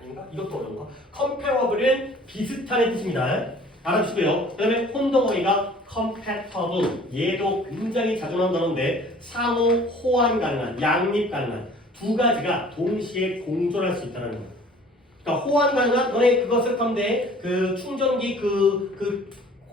아닌가? 이것도 어려운가? comparable은 비슷한의 뜻입니다. 알아두시고요. 그 다음에 혼동어휘가 compatible. 얘도 굉장히 자주 나오는 단어인데 상호 호환 가능한, 양립 가능한 두 가지가 동시에 공존할 수 있다는 거예요. 그러니까 호환 가능한 너네 그거 쓸건데 그 충전기 그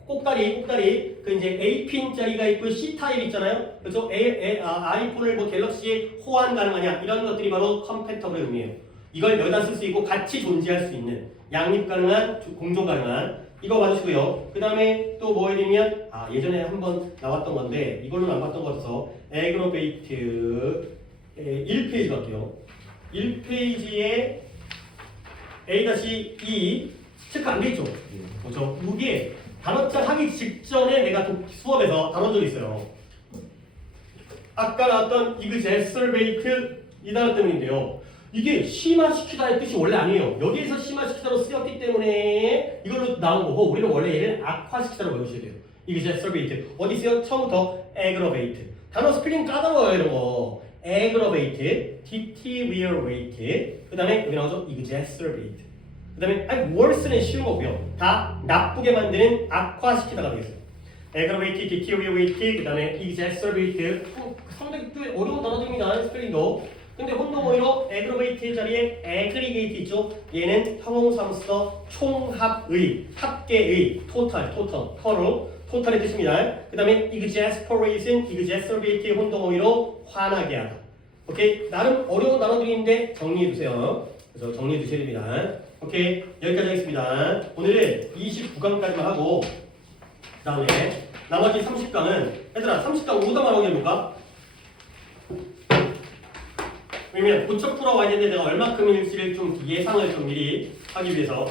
꼭다리 그 이제 A핀짜리가 있고 C타입 있잖아요. 그래서 아이폰을 뭐 갤럭시에 호환 가능하냐 이런 것들이 바로 compatible의 의미예요. 이걸 여기다 쓸 수 있고 같이 존재할 수 있는 양립 가능한 공존 가능한 이거 봐주시고요. 그 다음에 또 뭐 해야 되면 예전에 한번 나왔던 건데 이걸로는 안 봤던 것 같아서 에그로베이트 1페이지 갈게요. 1페이지에 A-E 체크 안 돼 있죠? 그렇죠? 이게 단어장 하기 직전에 내가 수업에서 다룬 적이 있어요. 아까 나왔던 exacerbate 이 단어 때문인데요. 이게 심화시키다의 뜻이 원래 아니에요. 여기에서 심화시키다로 쓰였기 때문에 이걸로 나온 거고 우리는 원래 얘는 악화시키다로 외우셔야 돼요. exacerbate 어디 있어요? 처음부터 aggravate 단어 스펠링 까다로워요 이런 거. aggravate, deteriorate 그 다음에 여기 나오죠? exacerbate 그 다음에 worse는 쉬운 거고요. 다 나쁘게 만드는 악화시키다가 되겠어요. aggravate, deteriorate 그 다음에 exacerbate 상당히 어려운 단어들입니다. 스펠링도. 근데 혼동어휘로 aggravate 자리에 aggregate 있죠? 얘는 형용사로서 총합의, 합계의, total의 뜻입니다. 그 다음에 exasperation, exacerbate의 혼동어휘로 화나게 하다. 오케이? 나름 어려운 단어들인데 정리해두세요. 그래서 정리해두셔야 됩니다. 오케이? 여기까지 하겠습니다. 오늘은 29강까지만 하고 그 다음에 나머지 30강은 얘들아 30강 오답만 하고 해볼까? 왜냐면 고쳐 풀어 와야 되는데 내가 얼마큼일지를 좀 예상을 좀 미리 하기 위해서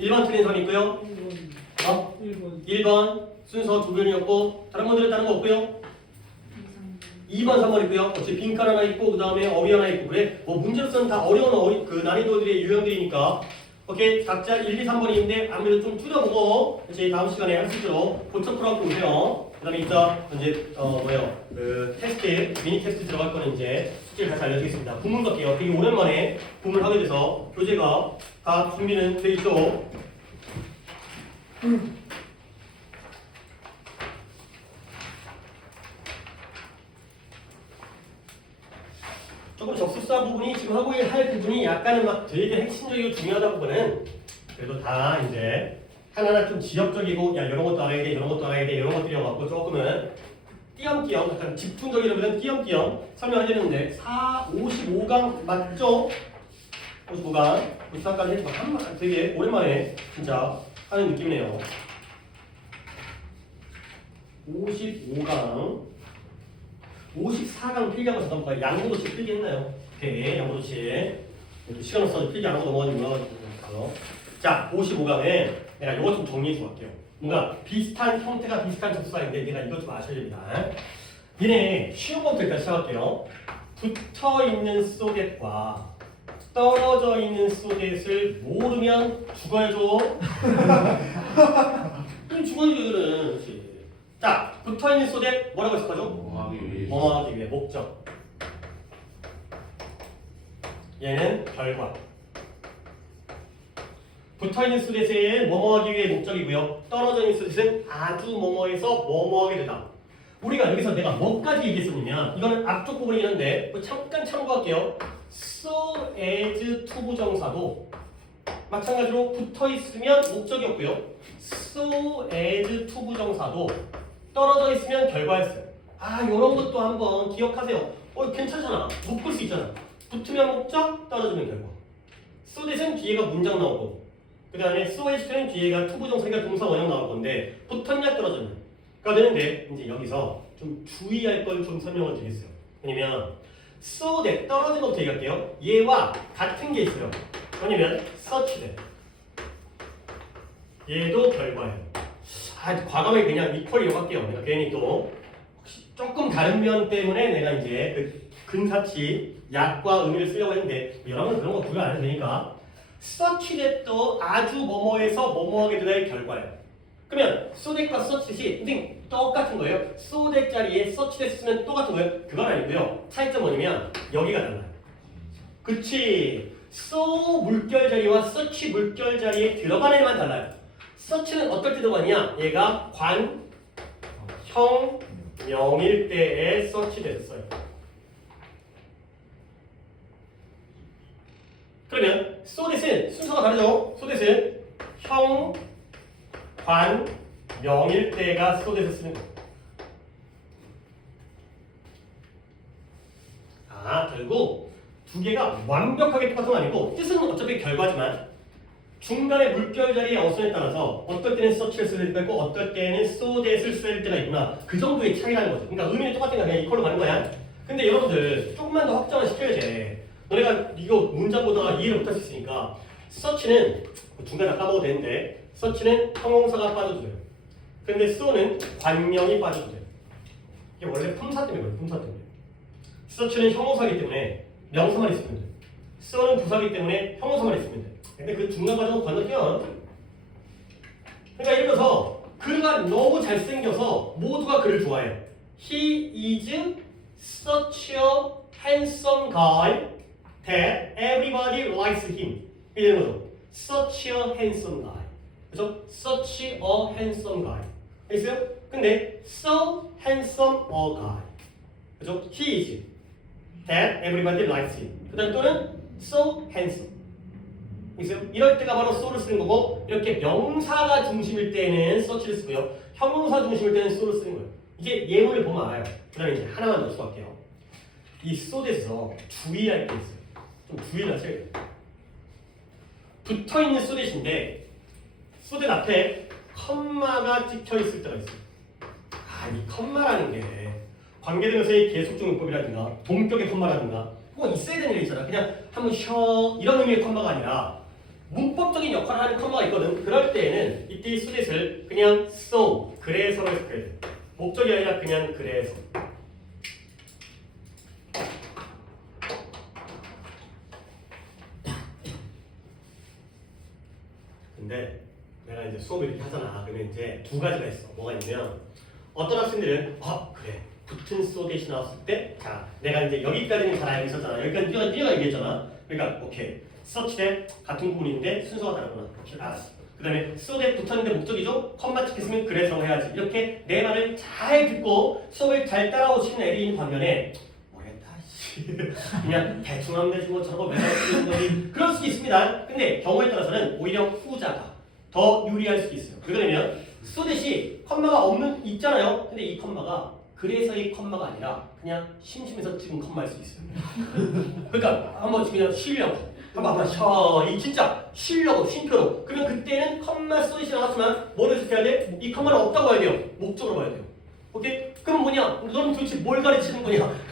1번 틀린 사람 있고요. 1번 순서 두 변이었고 다른 분들은 다른 거 없고요. 2번 3번 있고요. 어차피 빈칸 하나 있고 그 다음에 어휘 하나 있고 그래. 뭐 문제로서는 다 어려운 그 난이도들의 유형들이니까 오케이 각자 1, 2, 3번이 있는데 아무래도 좀 줄여보고 이제 다음 시간에 할 수 있도록 고쳐 풀어갖고 오세요. 그 다음에 이따 이제 그 테스트 미니 테스트 들어갈 거는 이제 숙제를 다시 알려드리겠습니다. 구문 갈게요. 되게 오랜만에 구문을 하게 돼서 교재가 다 준비는 돼 있죠. 조금 적습사 부분이 지금 하고 할 부분이 약간은 막 되게 핵심적이고 중요하다 부분은 그래도 다 이제 하나하나 좀 지역적이고 야 이런 것도 알아야 돼 이런 것도 알아야 돼 이런 것들이어갖고 조금은 띄엄띄엄 약간 집중적이라면 띄엄띄엄 설명을 해드렸는데 55강 맞죠? 55강 54까지 해서 되게 오랜만에 진짜 하는 느낌이네요. 55강 54강 필기하고 잠깐만 양보도치 필기했나요? 오케이 양보도치 시간 없어서 필기 안 하고 넘어가지고 자 55강에 내가 이거 좀 정리해 주고 갈게요. 뭔가 비슷한 형태가 비슷한 접수사인데 내가 이것 좀 아셔야 됩니다. 얘네 쉬운 것부터 일단 시작할게요. 붙어있는 소댓과 떨어져 있는 소댓을 모르면 죽어야죠. 죽어야죠 이거는. 자 붙어있는 소댓 뭐라고 해석하죠? 뭐하기 위해 목적. 얘는 결과. 붙어있는 수댓은 뭐뭐하기 위해 목적이고요. 떨어져 있는 수댓은 아주 뭐뭐해서 뭐뭐하게 되다. 우리가 여기서 내가 뭐까지 얘기했었냐면 이거는 앞쪽 부분이긴 한데 잠깐 참고할게요. so as 투부정사도 마찬가지로 붙어있으면 목적이었고요. so as 투부정사도 떨어져 있으면 결과였어요. 요런 것도 한번 기억하세요. 괜찮잖아. 묶을 수 있잖아. 붙으면 목적, 떨어지면 결과. so that은 뒤에가 문장 나오고 그 다음에 so as는 뒤에가 투부정사가 동사 원형 나올 건데 붙었냐 떨어졌냐 가 되는데 이제 여기서 좀 주의할 걸 좀 설명을 드리겠어요. 왜냐면 so that 떨어진 것부터 얘기할게요. 얘와 같은 게 있어요. 왜냐면 such that 얘도 결과예요. 과감하게 그냥 equal이라고 할게요. 내가 괜히 또 조금 다른 면 때문에 내가 이제 그 근사치 약과 의미를 쓰려고 했는데 여러분 그런 거 구별 안 해도 되니까 such that도 아주 뭐뭐해서 뭐뭐하게 되다의 결과예요. 그러면 so that과 such that이 선생님 똑같은 거예요. so that 자리에 such that 쓰면 똑같은 거예요. 그건 아니고요. 차이점 뭐냐면 여기가 달라요. 그치? so 물결 자리와 such 물결 자리에 들어가는 애만 달라요. such는 어떨 때 들어가냐? 얘가 관, 형, 명일 때에 such 됐어요. 그러면 so that은 순서가 다르죠? so that은 형, 관, 명일 때가 so that을 쓰는 거예요. 결국 두 개가 완벽하게 똑같은 건 아니고 뜻은 어차피 결과지만 중간에 물결 자리의 어순에 따라서 어떨 때는 such를 쓸 때가 있고 어떨 때는 so that을 쓸 때가 있구나. 그 정도의 차이라는 거죠. 그러니까 의미는 똑같으니까 그냥 이걸로 가는 거야. 근데 여러분들 조금만 더 확장을 시켜야 돼. 너네가 이거 문장 보다가 이해를 못할 수 있으니까 such는 중간에 까먹어도 되는데 such는 형용사가 빠져도 돼요. 근데 so는 관명이 빠져도 돼요. 이게 원래 품사 때문에 그래요. 품사 때문에. such는 형용사이기 때문에 명사만 있으면 돼요. so는 부사이기 때문에 형용사만 있으면 돼요. 근데 그 중간 과정을 건너뛰면 그러니까 예를 들어서 그가 너무 잘생겨서 모두가 그를 좋아해요. He is such a handsome guy that everybody likes him. 이런 거죠. Such a handsome guy. 그죠? Such a handsome guy. 있어요? 근데 so handsome a guy. 그죠? He is that everybody likes him. 그 다음 또는 so handsome. 있어요? 이럴 때가 바로 so를 쓰는 거고 이렇게 명사가 중심일 때는 such를 쓰고요. 형용사 중심일 때는 so를 쓰는 거예요. 이게 예문을 보면 알아요. 그 다음에 이제 하나만 더 수고할게요. 이 so that에서 주의할 게 있어요. 좀 주의를 하셔야 돼요. 붙어있는 so that인데 so that 앞에 컴마가 찍혀있을 때가 있어요. 이 컴마라는 게 관계대명사의 계속적 용법이라든가 동격의 컴마라든가 그건 있어야 되는 게 있잖아. 그냥 한번 쉬어 이런 의미의 컴마가 아니라 문법적인 역할을 하는 컴마가 있거든. 그럴 때에는 이때 so that을 그냥 so 그래서로 해석해야 돼. 목적이 아니라 그냥 그래서. 근데 내가 이제 수업을 이렇게 하잖아. 그러면 이제 두 가지가 있어. 뭐가 있냐면 어떤 학생들은 그래 붙은 so that이 나왔을 때 자 내가 이제 여기까지는 잘 알고 있었잖아. 여기까지 네가 얘기했잖아. 그러니까 오케이 such that 같은 부분인데 순서가 다르구나. 오케이 알았어. 그 다음에 so that 붙었는데 목적이죠. 컴마 찍혔으면 그래서 해야지. 이렇게 내 말을 잘 듣고 수업을 잘 따라오시는 애들이 있는 반면에 그냥 대충 하면 되지 뭐 저런 거 매달 쓰는 거지 그럴 수도 있습니다. 근데 경우에 따라서는 오히려 후자가 더 유리할 수도 있어요. 왜 그러냐면 so that이 컴마가 있잖아요. 근데 이 컴마가 그래서 이 컴마가 아니라 그냥 심심해서 찍은 컴마일 수 있어요. 그러니까 한번 그냥 쉬려고 한번 쉬어 이 진짜 쉬려고 쉼표로 그러면 그때는 컴마 so that이 나왔지만 뭘 해석해야 돼? 이 컴마는 없다고 봐야 돼요. 목적으로 봐야 돼요. 오케이? 그럼 뭐냐? 너는 도대체 뭘 가르치는 거냐?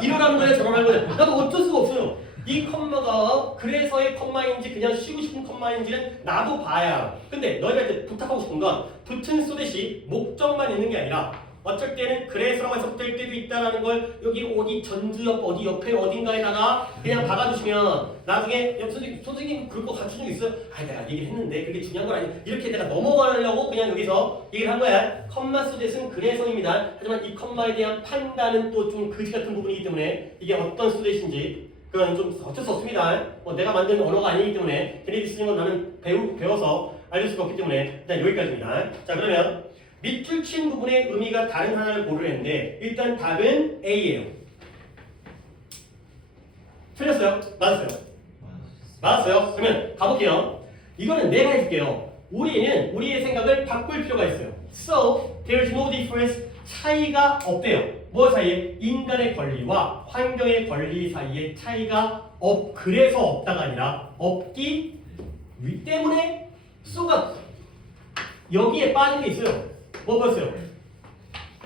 이러라는 거야 저러라는 거야. 나도 어쩔 수가 없어요. 이 컴마가 그래서의 컴마인지 그냥 쉬고 싶은 컴마인지는 나도 봐야 알아. 근데 너희한테 부탁하고 싶은 건 붙은 so that이 목적만 있는 게 아니라 어쩔 때는 그래서라고 해석될 때도 있다라는 걸 여기 어디 전주 옆 어디 옆에 어딘가에다가 그냥 박아주시면 나중에 선생님 그럴 거 갖춘 적 있어요? 내가 얘기를 했는데 그게 중요한 건 아니야. 이렇게 내가 넘어가려고 그냥 여기서 얘기를 한 거야. 컴마 so that은 그래서입니다. 하지만 이 컴마에 대한 판단은 또 좀 그지 같은 부분이기 때문에 이게 어떤 so that인지 그건 좀 어쩔 수 없습니다. 내가 만든 언어가 아니기 때문에 걔네들이 쓰는 건 나는 배워서 알릴 수가 없기 때문에 일단 여기까지입니다. 자, 그러면 밑줄 친 부분의 의미가 다른 하나를 고르랬는데 일단 답은 A예요. 틀렸어요? 맞았어요? 맞았어요? 그러면 가볼게요. 이거는 내가 해줄게요. 우리는 우리의 생각을 바꿀 필요가 있어요. So, there's no difference. 차이가 없대요. 뭐 사이에? 인간의 권리와 환경의 권리 사이에 차이가 그래서 없다가 아니라 없기 때문에 쏘가 여기에 빠진 게 있어요. 뭐 봤어요?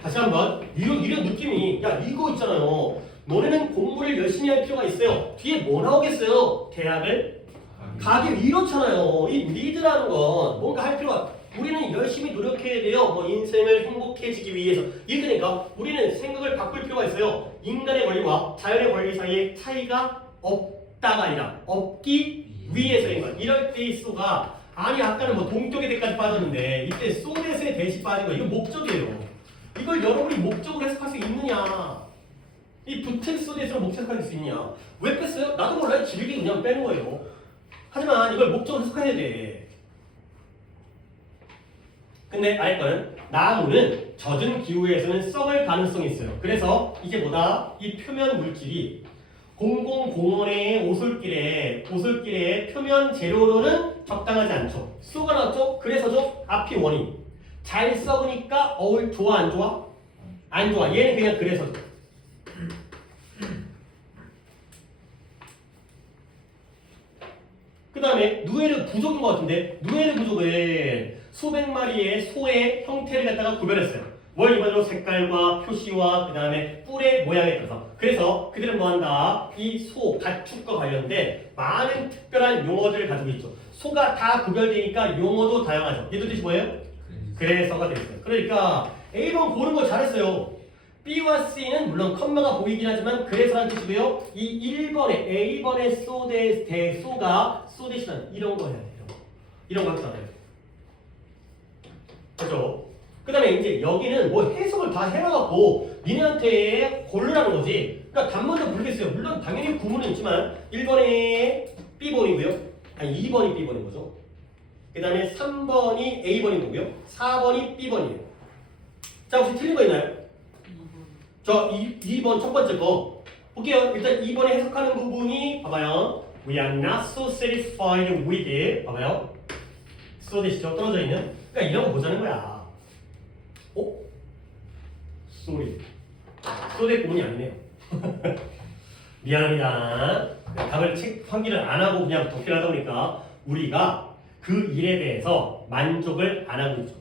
다시 한번 이런 느낌이 야 이거 있잖아요. 너네는 공부를 열심히 할 필요가 있어요. 뒤에 뭐 나오겠어요? 대학을 가기 이렇잖아요. 이 리드라는 건 뭔가 할 필요가 우리는 열심히 노력해야 돼요. 뭐 인생을 행복해지기 위해서. 이러니까 우리는 생각을 바꿀 필요가 있어요. 인간의 권리와 자연의 권리 사이에 차이가 없다가 아니라 없기 위해서인 거야. 이럴 때 이 쏘가 아니 아까는 뭐 동격의 대까지 빠졌는데 이때 쏘댓의 대시 빠진 거 이거 목적이에요. 이걸 여러분이 목적으로 해석할 수 있느냐? 이 부택 쏘댓으로 목적할 수 있냐? 왜 뺐어요? 나도 몰라요. 길게 그냥 빼는 거예요. 하지만 이걸 목적으로 해석해야 돼. 근데 알 거는 나무는 젖은 기후에서는 썩을 가능성이 있어요. 그래서 이게 뭐다? 이 표면 물질이 공공공원의 오솔길의 표면 재료로는 적당하지 않죠. 쏘가 나왔죠? 그래서죠? 앞이 원인. 잘 썩으니까 좋아 안 좋아? 안 좋아. 얘는 그냥 그래서죠. 그 다음에 누에르 부족인 것 같은데 누에르 부족은 수백 마리의 소의 형태를 갖다가 구별했어요. 뭘 일반적으로 색깔과 표시와 그 다음에 뿔의 모양에 따라서. 그래서 그들은 뭐한다? 이 소, 가축과 관련된 많은 특별한 용어들을 가지고 있죠. 소가 다 구별되니까 용어도 다양하죠. 얘도 뜻이 뭐예요? 그래서가 되겠어요. 그러니까 A번 고른 거 잘했어요. B와 C는 물론 컴마가 보이긴 하지만 그래서라는 뜻이고요. 이 1번에 A번의 소가 소대시라는 이런 거 해야 돼요. 이런 거 하잖아요. 그렇죠? 그 다음에 이제 여기는 뭐 해석을 다 해놔갖고 니네한테 고르라는 거지. 그러니까 답 먼저 모르겠어요. 물론 당연히 구문은 있지만 1번에 B번이고요. 아니 2번이 B번인 거죠. 그 다음에 3번이 A번인 거고요. 4번이 B번이에요. 자 혹시 틀린 거 있나요? 저 2번 첫 번째 거 볼게요. 일단 2번에 해석하는 부분이 봐봐요. We are not so satisfied with it. 봐봐요. 쏘대시죠? 떨어져 있는. 그러니까 이런 거 보자는 거야. 쏘리. 쏘대 구문이 아니네요. 미안합니다. 답을 확인을 안 하고 그냥 독해를 하다 보니까 우리가 그 일에 대해서 만족을 안 하고 있죠.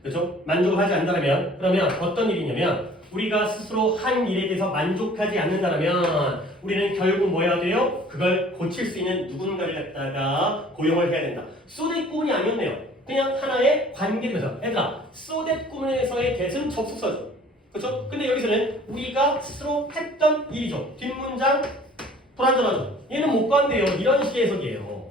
그렇죠? 만족을 하지 않는다면 그러면 어떤 일이냐면 우리가 스스로 한 일에 대해서 만족하지 않는다면 우리는 결국 뭐 해야 돼요? 그걸 고칠 수 있는 누군가를 갖다가 고용을 해야 된다. 쏘대 구문이 아니었네요. 그냥 하나의 관계면서 얘들아 쏘댓 구문에서의 대은 접속사죠. 그렇죠? 근데 여기서는 우리가 스스로 했던 일이죠. 뒷문장 불완전하죠. 얘는 못 간대요. 이런 식의 해석이에요.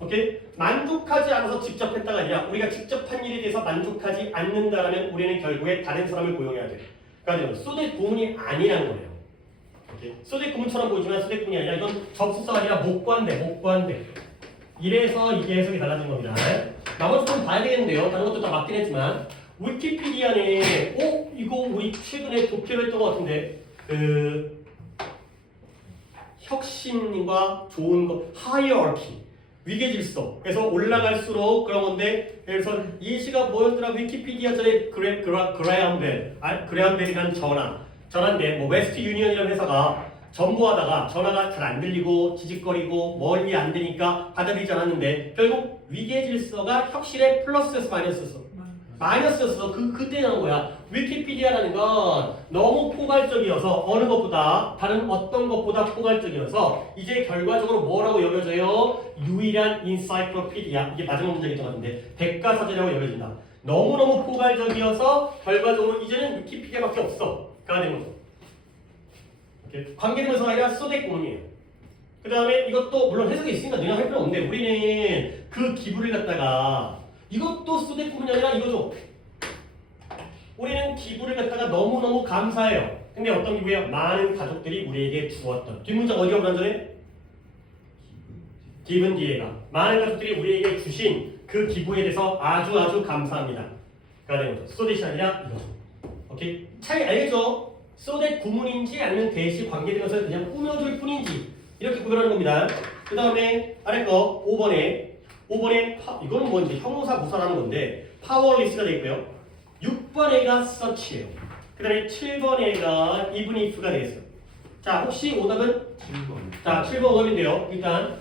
오케이? 만족하지 않아서 직접 했다가 아니라 우리가 직접 한 일에 대해서 만족하지 않는다라면 우리는 결국에 다른 사람을 고용해야 돼요. 그러니까 쏘댓 구문이 아니라는 거예요. 오케이? 쏘댓 구문처럼 보이지만 쏘댓 구문이 아니라 이건 접속사가 아니라 못 관대. 이래서 이게 해석이 달라진 겁니다. 나머지 좀 봐야 되겠는데요. 다른 것도 다 맞긴 했지만 위키피디아에 이거 우리 최근에 독해를 했던 것 같은데 혁신과 좋은 거 hierarchy 위계 질서 그래서 올라갈수록 그런 건데 그래서 예시가 뭐였더라 위키피디아 전에 그레함 벨이라는 전화인데 뭐 웨스트 유니언이라는 회사가 전보하다가 전화가 잘 안 들리고 지직거리고 멀리 안 되니까 받아들이지 않았는데 결국 위계 질서가 혁신의 플러스에서 마이너스였어. 그때 나온 거야. 위키피디아라는 건 너무 포괄적이어서 어느 것보다 다른 어떤 것보다 포괄적이어서 이제 결과적으로 뭐라고 여겨져요? 유일한 인사이클로피디아 이게 마지막 문장이었던 것 같은데 백과사전이라고 여겨진다. 너무너무 포괄적이어서 결과적으로 이제는 위키피디아밖에 없어. 가 된 거죠. 관계대명사가 아니라 쏘댓 구문이에요. 그 다음에 이것도 물론 해석이 있으니까 내가 할 필요 없는데 우리는 그 기부를 갖다가 이것도 쏘댓 구문이 아니라 이거죠. 우리는 기부를 갖다가 너무너무 감사해요. 근데 어떤 기부예요? 많은 가족들이 우리에게 주었던 뒷문장 어디가 불완전해? 기분 뒤에가 많은 가족들이 우리에게 주신 그 기부에 대해서 아주 감사합니다. 가 되는 거죠. so that이 아니라 이거죠. 오케이? 차이 알겠죠? so that 구문인지 아니면 대시 관계되면서 그냥 꾸며줄 뿐인지 이렇게 구별하는 겁니다. 그 다음에 아래 거 5번에 이거는 뭔지 형용사 부사라는 건데 powerless가 되고요. 6번에가 such예요. 그 다음에 7번에가 even if가 되겠어요. 자, 혹시 오답은? 7번. 자, 7번 오답인데요. 일단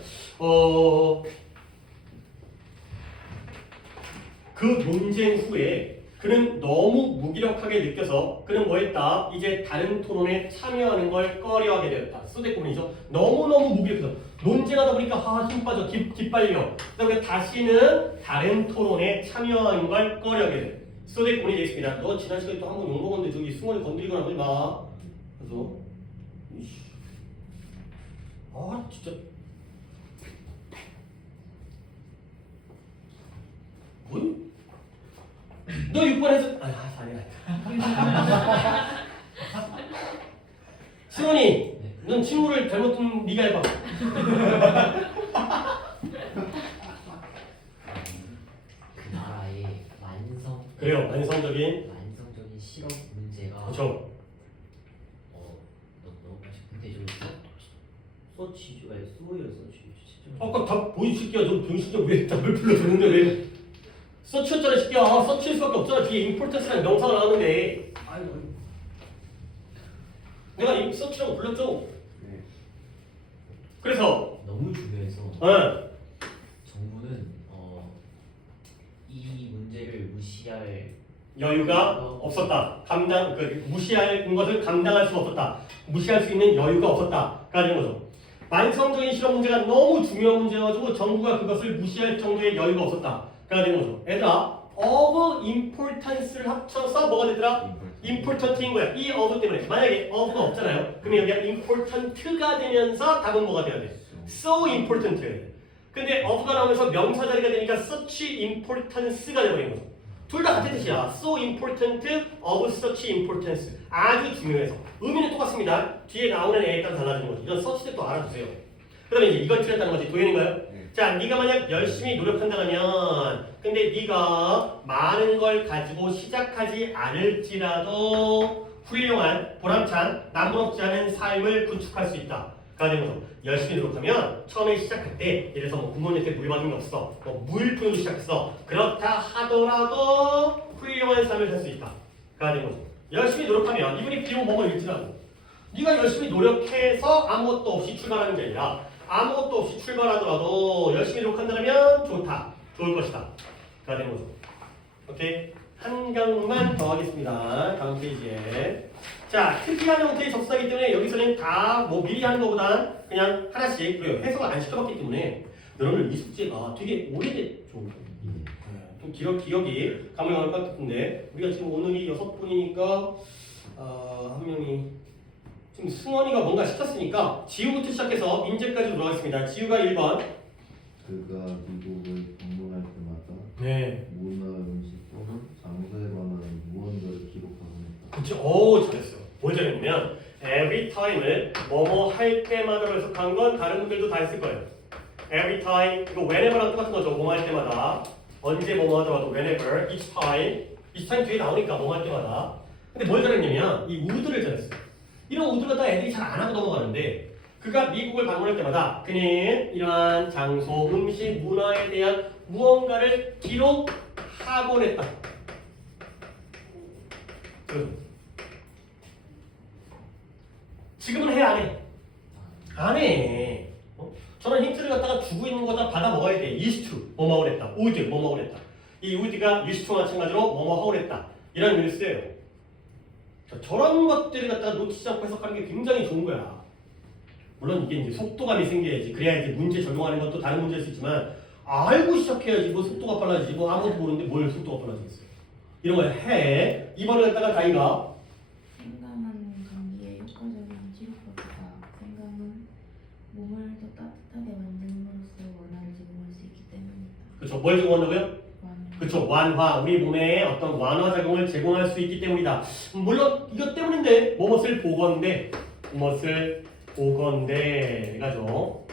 그 논쟁 후에 그는 너무 무기력하게 느껴서 그는 뭐했다? 이제 다른 토론에 참여하는 걸 꺼려하게 되었다. 소대 구문이죠. 너무너무 무기력해서 논쟁하다 보니까 힘 빠져 기빨려. 그다음에 다시는 다른 토론에 참여하는 걸 꺼려하게 돼. 소대 구문이 되겠습니다. 너 지난 시간에 또 한 번 욕먹었는데 저기 승원이 건드리거나 하지 마. 그래서 진짜 뭐? 너 6번에서 아니야. 승원이, 넌 친구를 잘못 둔 네가 해봐. 그 나라의 그래요, 완성적인. 실험 문제가 그렇죠. 근데 저 서치죠, 소이를 서치. 아까 다 보이시기야. 너 병신적 왜 답을 불러줬는데 왜? 서치였잖아, 시끼야. 서치일 수밖에 없잖아. 뒤에 importance라는 명사가 나왔는데. 아이고. 내가 이 서치라고 불렀죠. 네. 그래서 너무 중요해서 어. 정부는 이 문제를 무시할 여유가 없었다. 무시할 것을 감당할 수 없었다. 무시할 수 있는 여유가 없었다가 되는 거죠. 완성적인 실험 문제가 너무 중요한 문제여가지고 정부가 그것을 무시할 정도의 여유가 없었다가 되는 거죠. 얘들아, of importance를 합쳐서 뭐가 되더라? important인 거야. 이 of 때문에. 만약에 of가 없잖아요. 그러면 여기가 important가 되면서 답은 뭐가 돼야 돼? so important가 돼. 근데 of가 나오면서 명사 자리가 되니까 such importance가 돼버린 거죠. 둘 다 같은 뜻이야. So important of such importance. 아주 중요해서. 의미는 똑같습니다. 뒤에 나오는 애에 따라 달라지는 거지. 이건 such 도 알아두세요. 그 다음에 이제 이걸 틀렸다는 거지. 도현인가요? 네. 자, 네가 만약 열심히 노력한다면 근데 네가 많은 걸 가지고 시작하지 않을지라도 훌륭한, 보람찬, 남부럽지 않은 삶을 구축할 수 있다. 가 되는 거죠. 열심히 노력하면 처음에 시작할 때 예를 들어서 뭐 부모님한테 물 받은 게 없어. 물품으로 시작했어. 그렇다 하더라도 훌륭한 삶을 살 수 있다. 가 되는 거죠. 열심히 노력하면 이분이 비록 뭐뭐 일지라도 네가 열심히 노력해서 아무것도 없이 출발하는 게 아니라 아무것도 없이 출발하더라도 열심히 노력한다면 좋다. 좋을 것이다. 가 되는 거죠. 오케이? 한 강만 더 하겠습니다. 다음 페이지에. 자, 특이한 형태의 접수하기 때문에 여기서는 다 뭐 미리 하는 것보다 그냥 하나씩 그래요. 해석을 안 시켜봤기 때문에 여러분들 이 숙제가 되게 오래됐죠. 좀 기억이 감이 나올 것 같은데 우리가 지금 오늘이 6분이니까 한 명이 지금 승원이가 뭔가 시켰으니까 지우부터 시작해서 민재까지 돌아가겠습니다. 지우가 1번. 그가 미국을 방문할 때마다 네. 문화, 음식 또는 장소에 관한 무언가를 기록하곤 했다. 그치? 오, 잘했어요. 뭘 잘했냐면 every time을 뭐뭐 할 때마다로 해석한 건 다른 분들도 다 했을 거예요. every time 이거 whenever랑 똑같은 거죠. 뭐뭐 할 때마다 언제 뭐뭐 하더라도 whenever, each time 뒤에 나오니까 뭐뭐 할 때마다. 근데 뭘 잘했냐면 이 would를 잘했어요. 이런 would가 다 애들이 잘 안 하고 넘어가는데 그가 미국을 방문할 때마다 그는 이러한 장소, 음식, 문화에 대한 무언가를 기록하곤 했다. 지금은 해, 안 해? 안 해. 저는 힌트를 갖다가 주고 있는 거다 받아 먹어야 돼. used to, 뭐뭐 그랬다. would, 뭐뭐 그랬다. 이 would가 used to와 마찬가지로 뭐뭐 하고 그랬다. 이런 의미를 쓰여요. 저런 것들을 갖다가 놓치지 않고 해석하는 게 굉장히 좋은 거야. 물론 이게 이제 속도감이 생겨야지. 그래야 이제 문제 적용하는 것도 다른 문제일 수 있지만 알고 시작해야지 뭐 속도가 빨라지지. 뭐 아무것도 모르는데 뭘 속도가 빨라지겠어요. 이런 걸 해. 이번을 갖다가 다이가 생강은 감기에 효과적인 치료법이다. 생강은 몸을 더 따뜻하게 만듦으로써 원한을 제공할 수 있기 때문이다. 그렇죠. 뭘 제공한다고요? 완. 그렇죠. 완화. 우리 몸에 어떤 완화 작용을 제공할 수 있기 때문이다. 물론 이것 때문인데 무엇을 보건대. 무엇을 보건대. 가죠.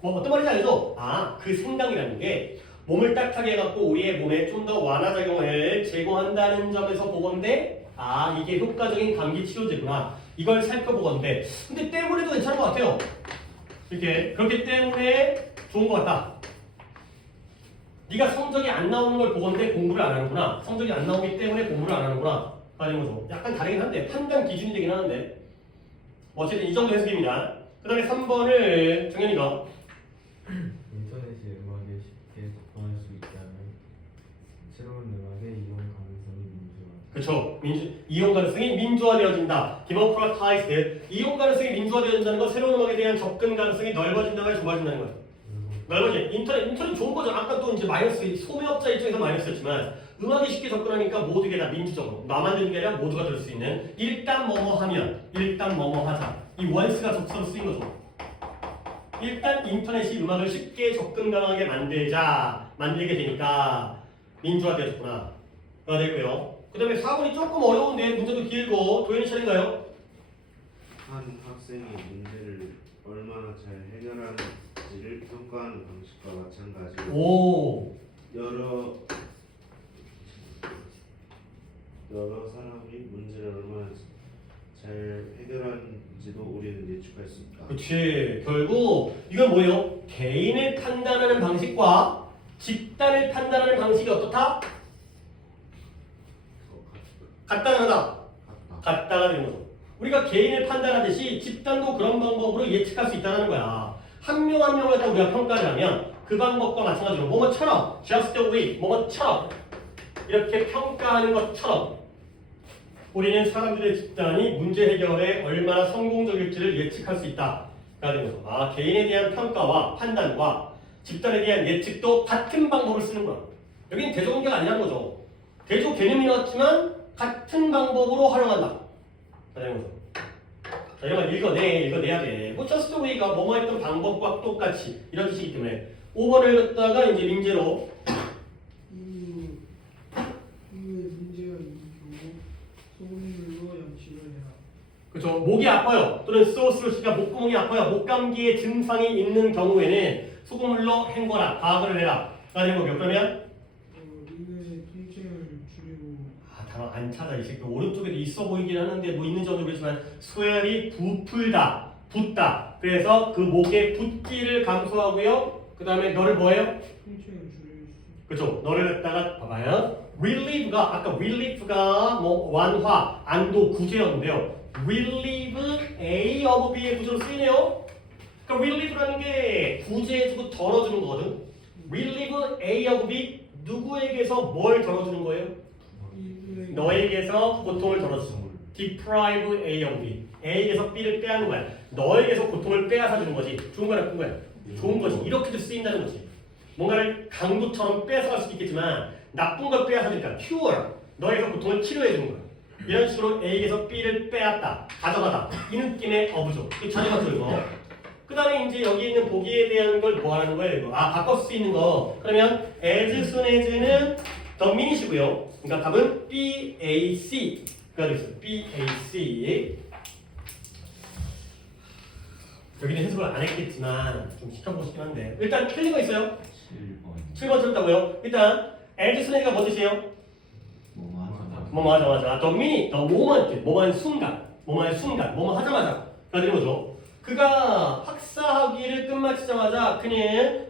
뭐 어떤 말인지 알죠? 아, 그 생강이라는 게 몸을 따뜻하게 해갖고 우리의 몸에 좀 더 완화작용을 제공한다는 점에서 보건데 아, 이게 효과적인 감기 치료제구나. 이걸 살펴보건데 근데 때문에도 괜찮은 것 같아요. 이렇게 그렇기 때문에 좋은 것 같다. 네가 성적이 안 나오는 걸 보건데 공부를 안 하는구나. 성적이 안 나오기 때문에 공부를 안 하는구나. 라는 거죠. 약간 다르긴 한데 판단 기준이 되긴 하는데 어쨌든 이 정도 해석입니다. 그 다음에 3번을 정현이가 인터넷의 음악에 쉽게 접근할 수 있게 하면 새로운 음악의 이용 가능성이 민주화. 그쵸. 이용 가능성이 민주화되어진다. 디모크라타이즈드. 이용 가능성이 민주화되어진다는 건 새로운 음악에 대한 접근 가능성이 넓어진다가 좁아진다는 거야. 넓어지. 인터넷 좋은 거죠. 아까 또 이제 마이너스 소매업자 입장에서 마이너스였지만 음악에 쉽게 접근하니까 모두게 다 민주적으로 나만 듣는 게 아니라 모두가 들을 수 있는 일단 뭐뭐 하면 일단 뭐뭐 하자. 이 원스가 적서로 쓰인 거죠. 일단 인터넷이 음악을 쉽게 접근 가능하게 만들게 되니까 민주화되었구나. 가 되고요. 그 다음에 4번이 조금 어려운데 문제도 길고 도현이 차례인가요? 한 학생이 문제를 얼마나 잘 해결하는지를 평가하는 방식과 마찬가지로 오. 여러 사람이 문제를 얼마나 잘 해결하는지도 우리는 예측할 수 있다. 그렇지. 결국 이건 뭐예요? 개인을 판단하는 방식과 집단을 판단하는 방식이 어떻다? 같다가 하다. 같다가 되는 거죠. 우리가 개인을 판단하듯이 집단도 그런 방법으로 예측할 수 있다는 거야. 한 명 한 명을 갖다 우리가 평가를 하면 그 방법과 마찬가지로 뭐뭐처럼 just the way 뭐뭐처럼 이렇게 평가하는 것처럼 우리는 사람들의 집단이 문제 해결에 얼마나 성공적일지를 예측할 수 있다가 되는 거죠. 아, 개인에 대한 평가와 판단과 집단에 대한 예측도 같은 방법을 쓰는 거야. 여기는 대조관계가 아니라는 거죠. 대조 개념이 나왔지만 같은 방법으로 활용한다. 되는 거죠. 자, 이런 걸 읽어내야 돼. 뭐 just the way가 뭐뭐 했던 방법과 똑같이 이런 뜻이기 때문에 5번을 갖다가 이제 민재로 이후의 문제가 이기고 소금물로 양치를 해라. 그렇죠. 목이 아파요. 또는 소스루시가 목구멍이 아파요. 목감기의 증상이 있는 경우에는 소금물로 헹궈라. 가글을 해라. 가 되는 거고요. 그러면 이후의 통증을 줄이고 아, 단어 안 찾아. 이 새끼 오른쪽에도 있어 보이긴 하는데 뭐 있는지 모르겠지만 소열이 부풀다, 붓다. 그래서 그 목의 붓기를 감소하고요. 그 다음에 너를 뭐예요? 통증을 줄일 수. 그렇죠. 너를 갖다가 봐봐요. relieve가 아까 relieve가 뭐 완화, 안도, 구제였는데요. relieve A of B의 구조로 쓰이네요. 그러니까 relieve라는 게 구제해주고 덜어주는 거거든. relieve A of B 누구에게서 뭘 덜어주는 거예요? 이후의 너에게서 고통을 덜어주는 거야. deprive A of B. A에게서 B를 빼앗는 거야. 너에게서 고통을 빼앗아 주는 거지. 좋은 거야, 나쁜 거야? 좋은 거지. 이렇게도 쓰인다는 거지. 뭔가를 강도처럼 뺏어갈 수도 있겠지만 나쁜 걸 빼앗으니까 cure. 너에게서 고통을 치료해 주는 거야. 이런 식으로 A에게서 B를 빼앗다, 가져가다. 이 느낌의 어부죠. 이 자녀가 이거. 그 다음에 이제 여기 있는 보기에 대한 걸 뭐 하는 거예요? 이거. 아, 바꿔 쓸 수 있는 거. 그러면 as soon as는 the minut이고요. 그러니까 답은 BAC가 되겠어요. BAC. 여기는 해석을 안 했겠지만 좀 시켜보고 싶긴 한데 일단 틀린 거 있어요? 7번 틀렸다고요? 일단 as soon as가 뭐 뜻이에요? 뭐 맞아. The minute, the moment, 뭐만 순간, 뭐뭐 하자마자 가 되는 거죠. 그가 학사학위를 끝마치자마자 그는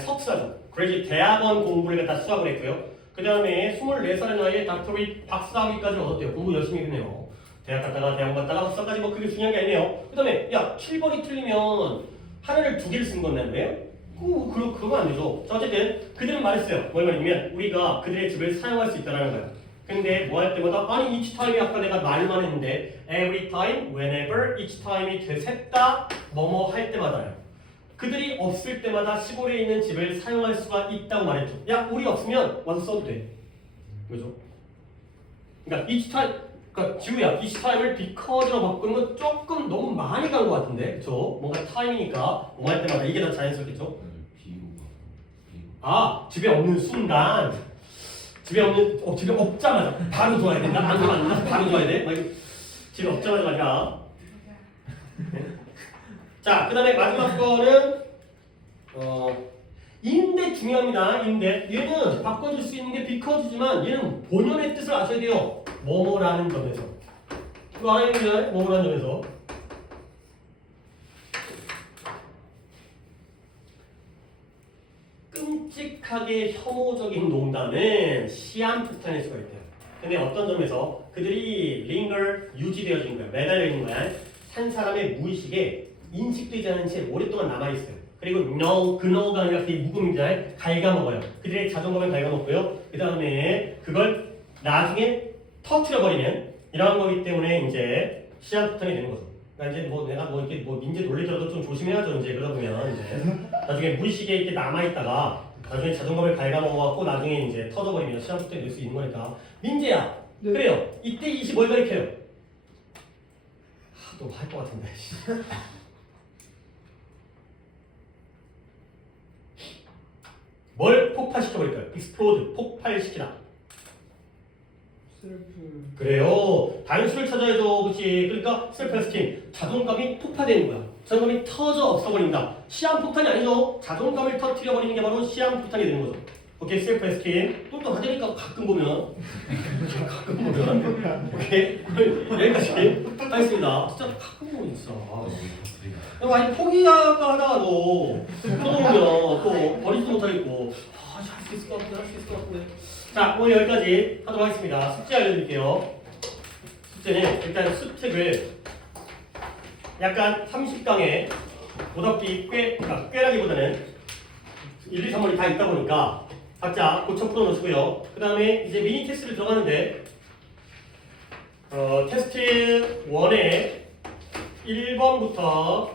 석사죠. 그래서 대학원 공부를 갖다 수학을 했고요. 그 다음에 24살의 나이에 닥터리 박사학위까지 얻었대요. 공부 열심히 했네요. 대학 갔다가 대학원 갔다가 학사까지 뭐 그게 중요한 게 아니네요. 그 다음에 야 7번이 틀리면 하나를 두 개를 쓴 건데요? 그러면 안 되죠. 자, 어쨌든 그들은 말했어요. 뭘 말이냐면 우리가 그들의 집을 사용할 수 있다는 거예요. 근데 뭐 할 때마다 아니 each time이 아까 내가 말만 했는데 every time, whenever, each time이 되셋다 뭐뭐 할 때마다요. 그들이 없을 때마다 시골에 있는 집을 사용할 수가 있다고 말했죠. 야 우리 없으면 와서 써도 돼. 그죠? 그러니까 each time, 그러니까 지우야 each time을 because로 바꾸는 건 조금 너무 많이 간 것 같은데, 그죠? 뭔가 time이니까 뭐 할 때마다 이게 더 자연스럽겠죠? 아 집에 없는 순간. 집에 없자마자 바로 도와야 된다? 안 도와야 바로 도와야 돼? 막 집에 없자마자 말이야. 자, 그 다음에 마지막 거는 인데 중요합니다. 인데 얘는 바꿔줄 수 있는 게 because지만 얘는 본연의 뜻을 아셔야 돼요. 뭐뭐라는 점에서. 이거 알아야 됩니다. 뭐뭐라는 점에서. 끔찍하게 혐오적인 농담은 시한폭탄일 수가 있대요. 근데 어떤 점에서 그들이 linger 유지되어진 거야. 매달려 있는 거야. 산 사람의 무의식에 인식되지 않은 채 오랫동안 남아있어요. 그리고 no, 그 no가 아니라 그게 묵음이잖아요. 갉아먹어요. 그들의 자존감을 갉아먹고요. 그 다음에 그걸 나중에 터트려버리면 이러한 거기 때문에 이제 시한폭탄이 되는 거죠. 그러니까 이제 뭐 내가 뭐 이렇게 뭐 민재 놀리더라도 좀 조심해야죠. 이제 그러다 보면 이제 나중에 무의식에 이렇게 남아있다가 나중에 자존감을 갉아먹어갖고 나중에 이제 터져버리면 시한폭탄이 될 수 있는 거니까. 민재야. 네. 그래요. 이때 이시 뭘 가리켜요? 또 할 것 같은데. 뭘 폭발시켜버릴까요? explode, 폭발시키다. 셀프 그래요. 단수를 찾아야죠. 그렇지. 그러니까 셀프-에스팀. 자존감이 폭파되는 거야. 자존감이 터져 없어버린다. 시한폭탄이 아니죠. 자존감을 터뜨려버리는 게 바로 시한폭탄이 되는 거죠. 오케이, 셀프-에스팀. 똘똘하다니까 가끔 보면. 가끔 보면. 오케이. 여기까지 하겠습니다. 진짜 가끔 보면 진짜. 많이 포기할까 하다가도 떠오르면 또 버리지도 못하겠고 할 수 있을 것 같은데 할 수 있을 것 같은데. 자, 오늘 여기까지 하도록 하겠습니다. 숙제 알려드릴게요. 숙제는 일단 수택을 약간 30강에 오답기 그러니까 꽤라기보다는 1, 2, 3월이 다 있다 보니까 각자 고쳐 풀어놓으시고요. 그 다음에 이제 미니 테스트를 들어가는데 테스트 1에 1번부터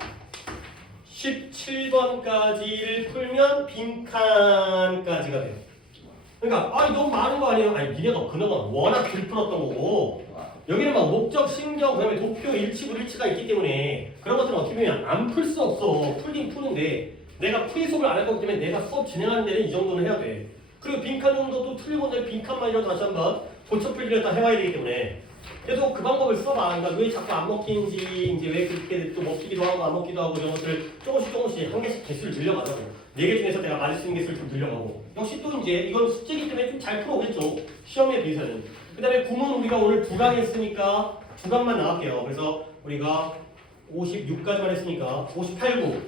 17번까지를 풀면 빈칸까지가 돼요. 그러니까 너무 많은 거 아니에요? 아니 니네가 그나마 워낙 길 풀었던 거고 여기는 막 목적, 신경, 그다음에 도표, 일치, 불일치가 있기 때문에 그런 것들은 어떻게 보면 안 풀 수 없어. 풀긴 푸는데 내가 프리수업을 안 할 거기 때문에 내가 수업 진행하는 데는 이 정도는 해야 돼. 그리고 빈칸 정도도 틀리고 내 빈칸만이라도 다시 한번 고쳐 풀기를 다 해와야 되기 때문에 그래서 그 방법을 써봐. 그러니까 왜 자꾸 안 먹히는지, 이제 왜 그렇게 또 먹히기도 하고 안 먹기도 하고 이런 것들 조금씩 한 개씩 개수를 늘려가자고. 4개 중에서 내가 맞을 수 있는 개수를 좀 늘려가고. 역시 또 이제 이건 숙제이기 때문에 좀 잘 풀어오겠죠. 시험에 비해서는. 그 다음에 구문 우리가 오늘 2강 했으니까 2강만 나갈게요. 그래서 우리가 56까지만 했으니까 58, 9.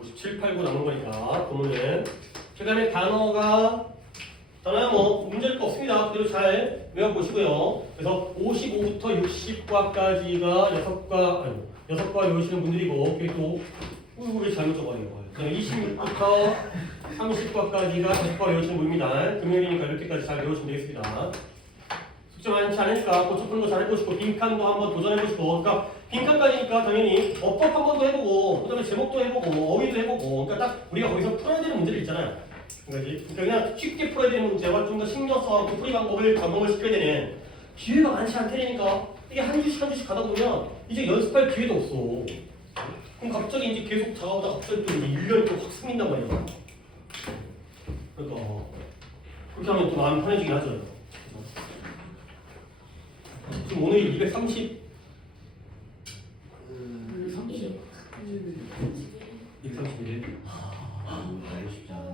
57, 8, 9 남은 거니까 구문은. 그 다음에 단어는 뭐 문제일 거 없습니다. 그대로 잘 외워보시고요. 그래서 55부터 60과까지가 6과 외우시는 분들이고 그리고 또 왜 잘못 적어야 거예요. 26부터 30과까지가 100과 외우시는 분입니다. 금요일이니까 이렇게까지 잘 외우시면 되겠습니다. 숙제 많지 않으니까 고쳐 푸는 거 잘 해보시고 빈칸도 한번 도전해보시고 그러니까 빈칸까지니까 당연히 어법 한 번도 해보고 그 다음에 제목도 해보고 어휘도 해보고 그러니까 딱 우리가 거기서 풀어야 되는 문제들 있잖아요. 그러니까 그냥 쉽게 풀어야 되는 문제와 좀 더 신경 써서 풀이 방법을 적용을 시켜야 되는 기회가 많지 않다니까 이게 한 주씩 가다 보면 이제 연습할 기회도 없어. 그럼 갑자기 이제 계속 다가오다 갑자기 또 1년이 또 확 생긴단 말이야. 그러니까 그렇게 하면 또 마음이 편해지긴 하죠. 지금 오늘이 230 231일 알고 싶지 않아.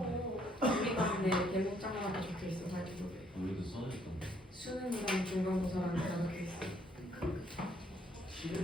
우리가 근데 대목장마다 적혀 있어가지고 우리도 써줬던 수능이랑 중간고사랑 다 적혀 있어.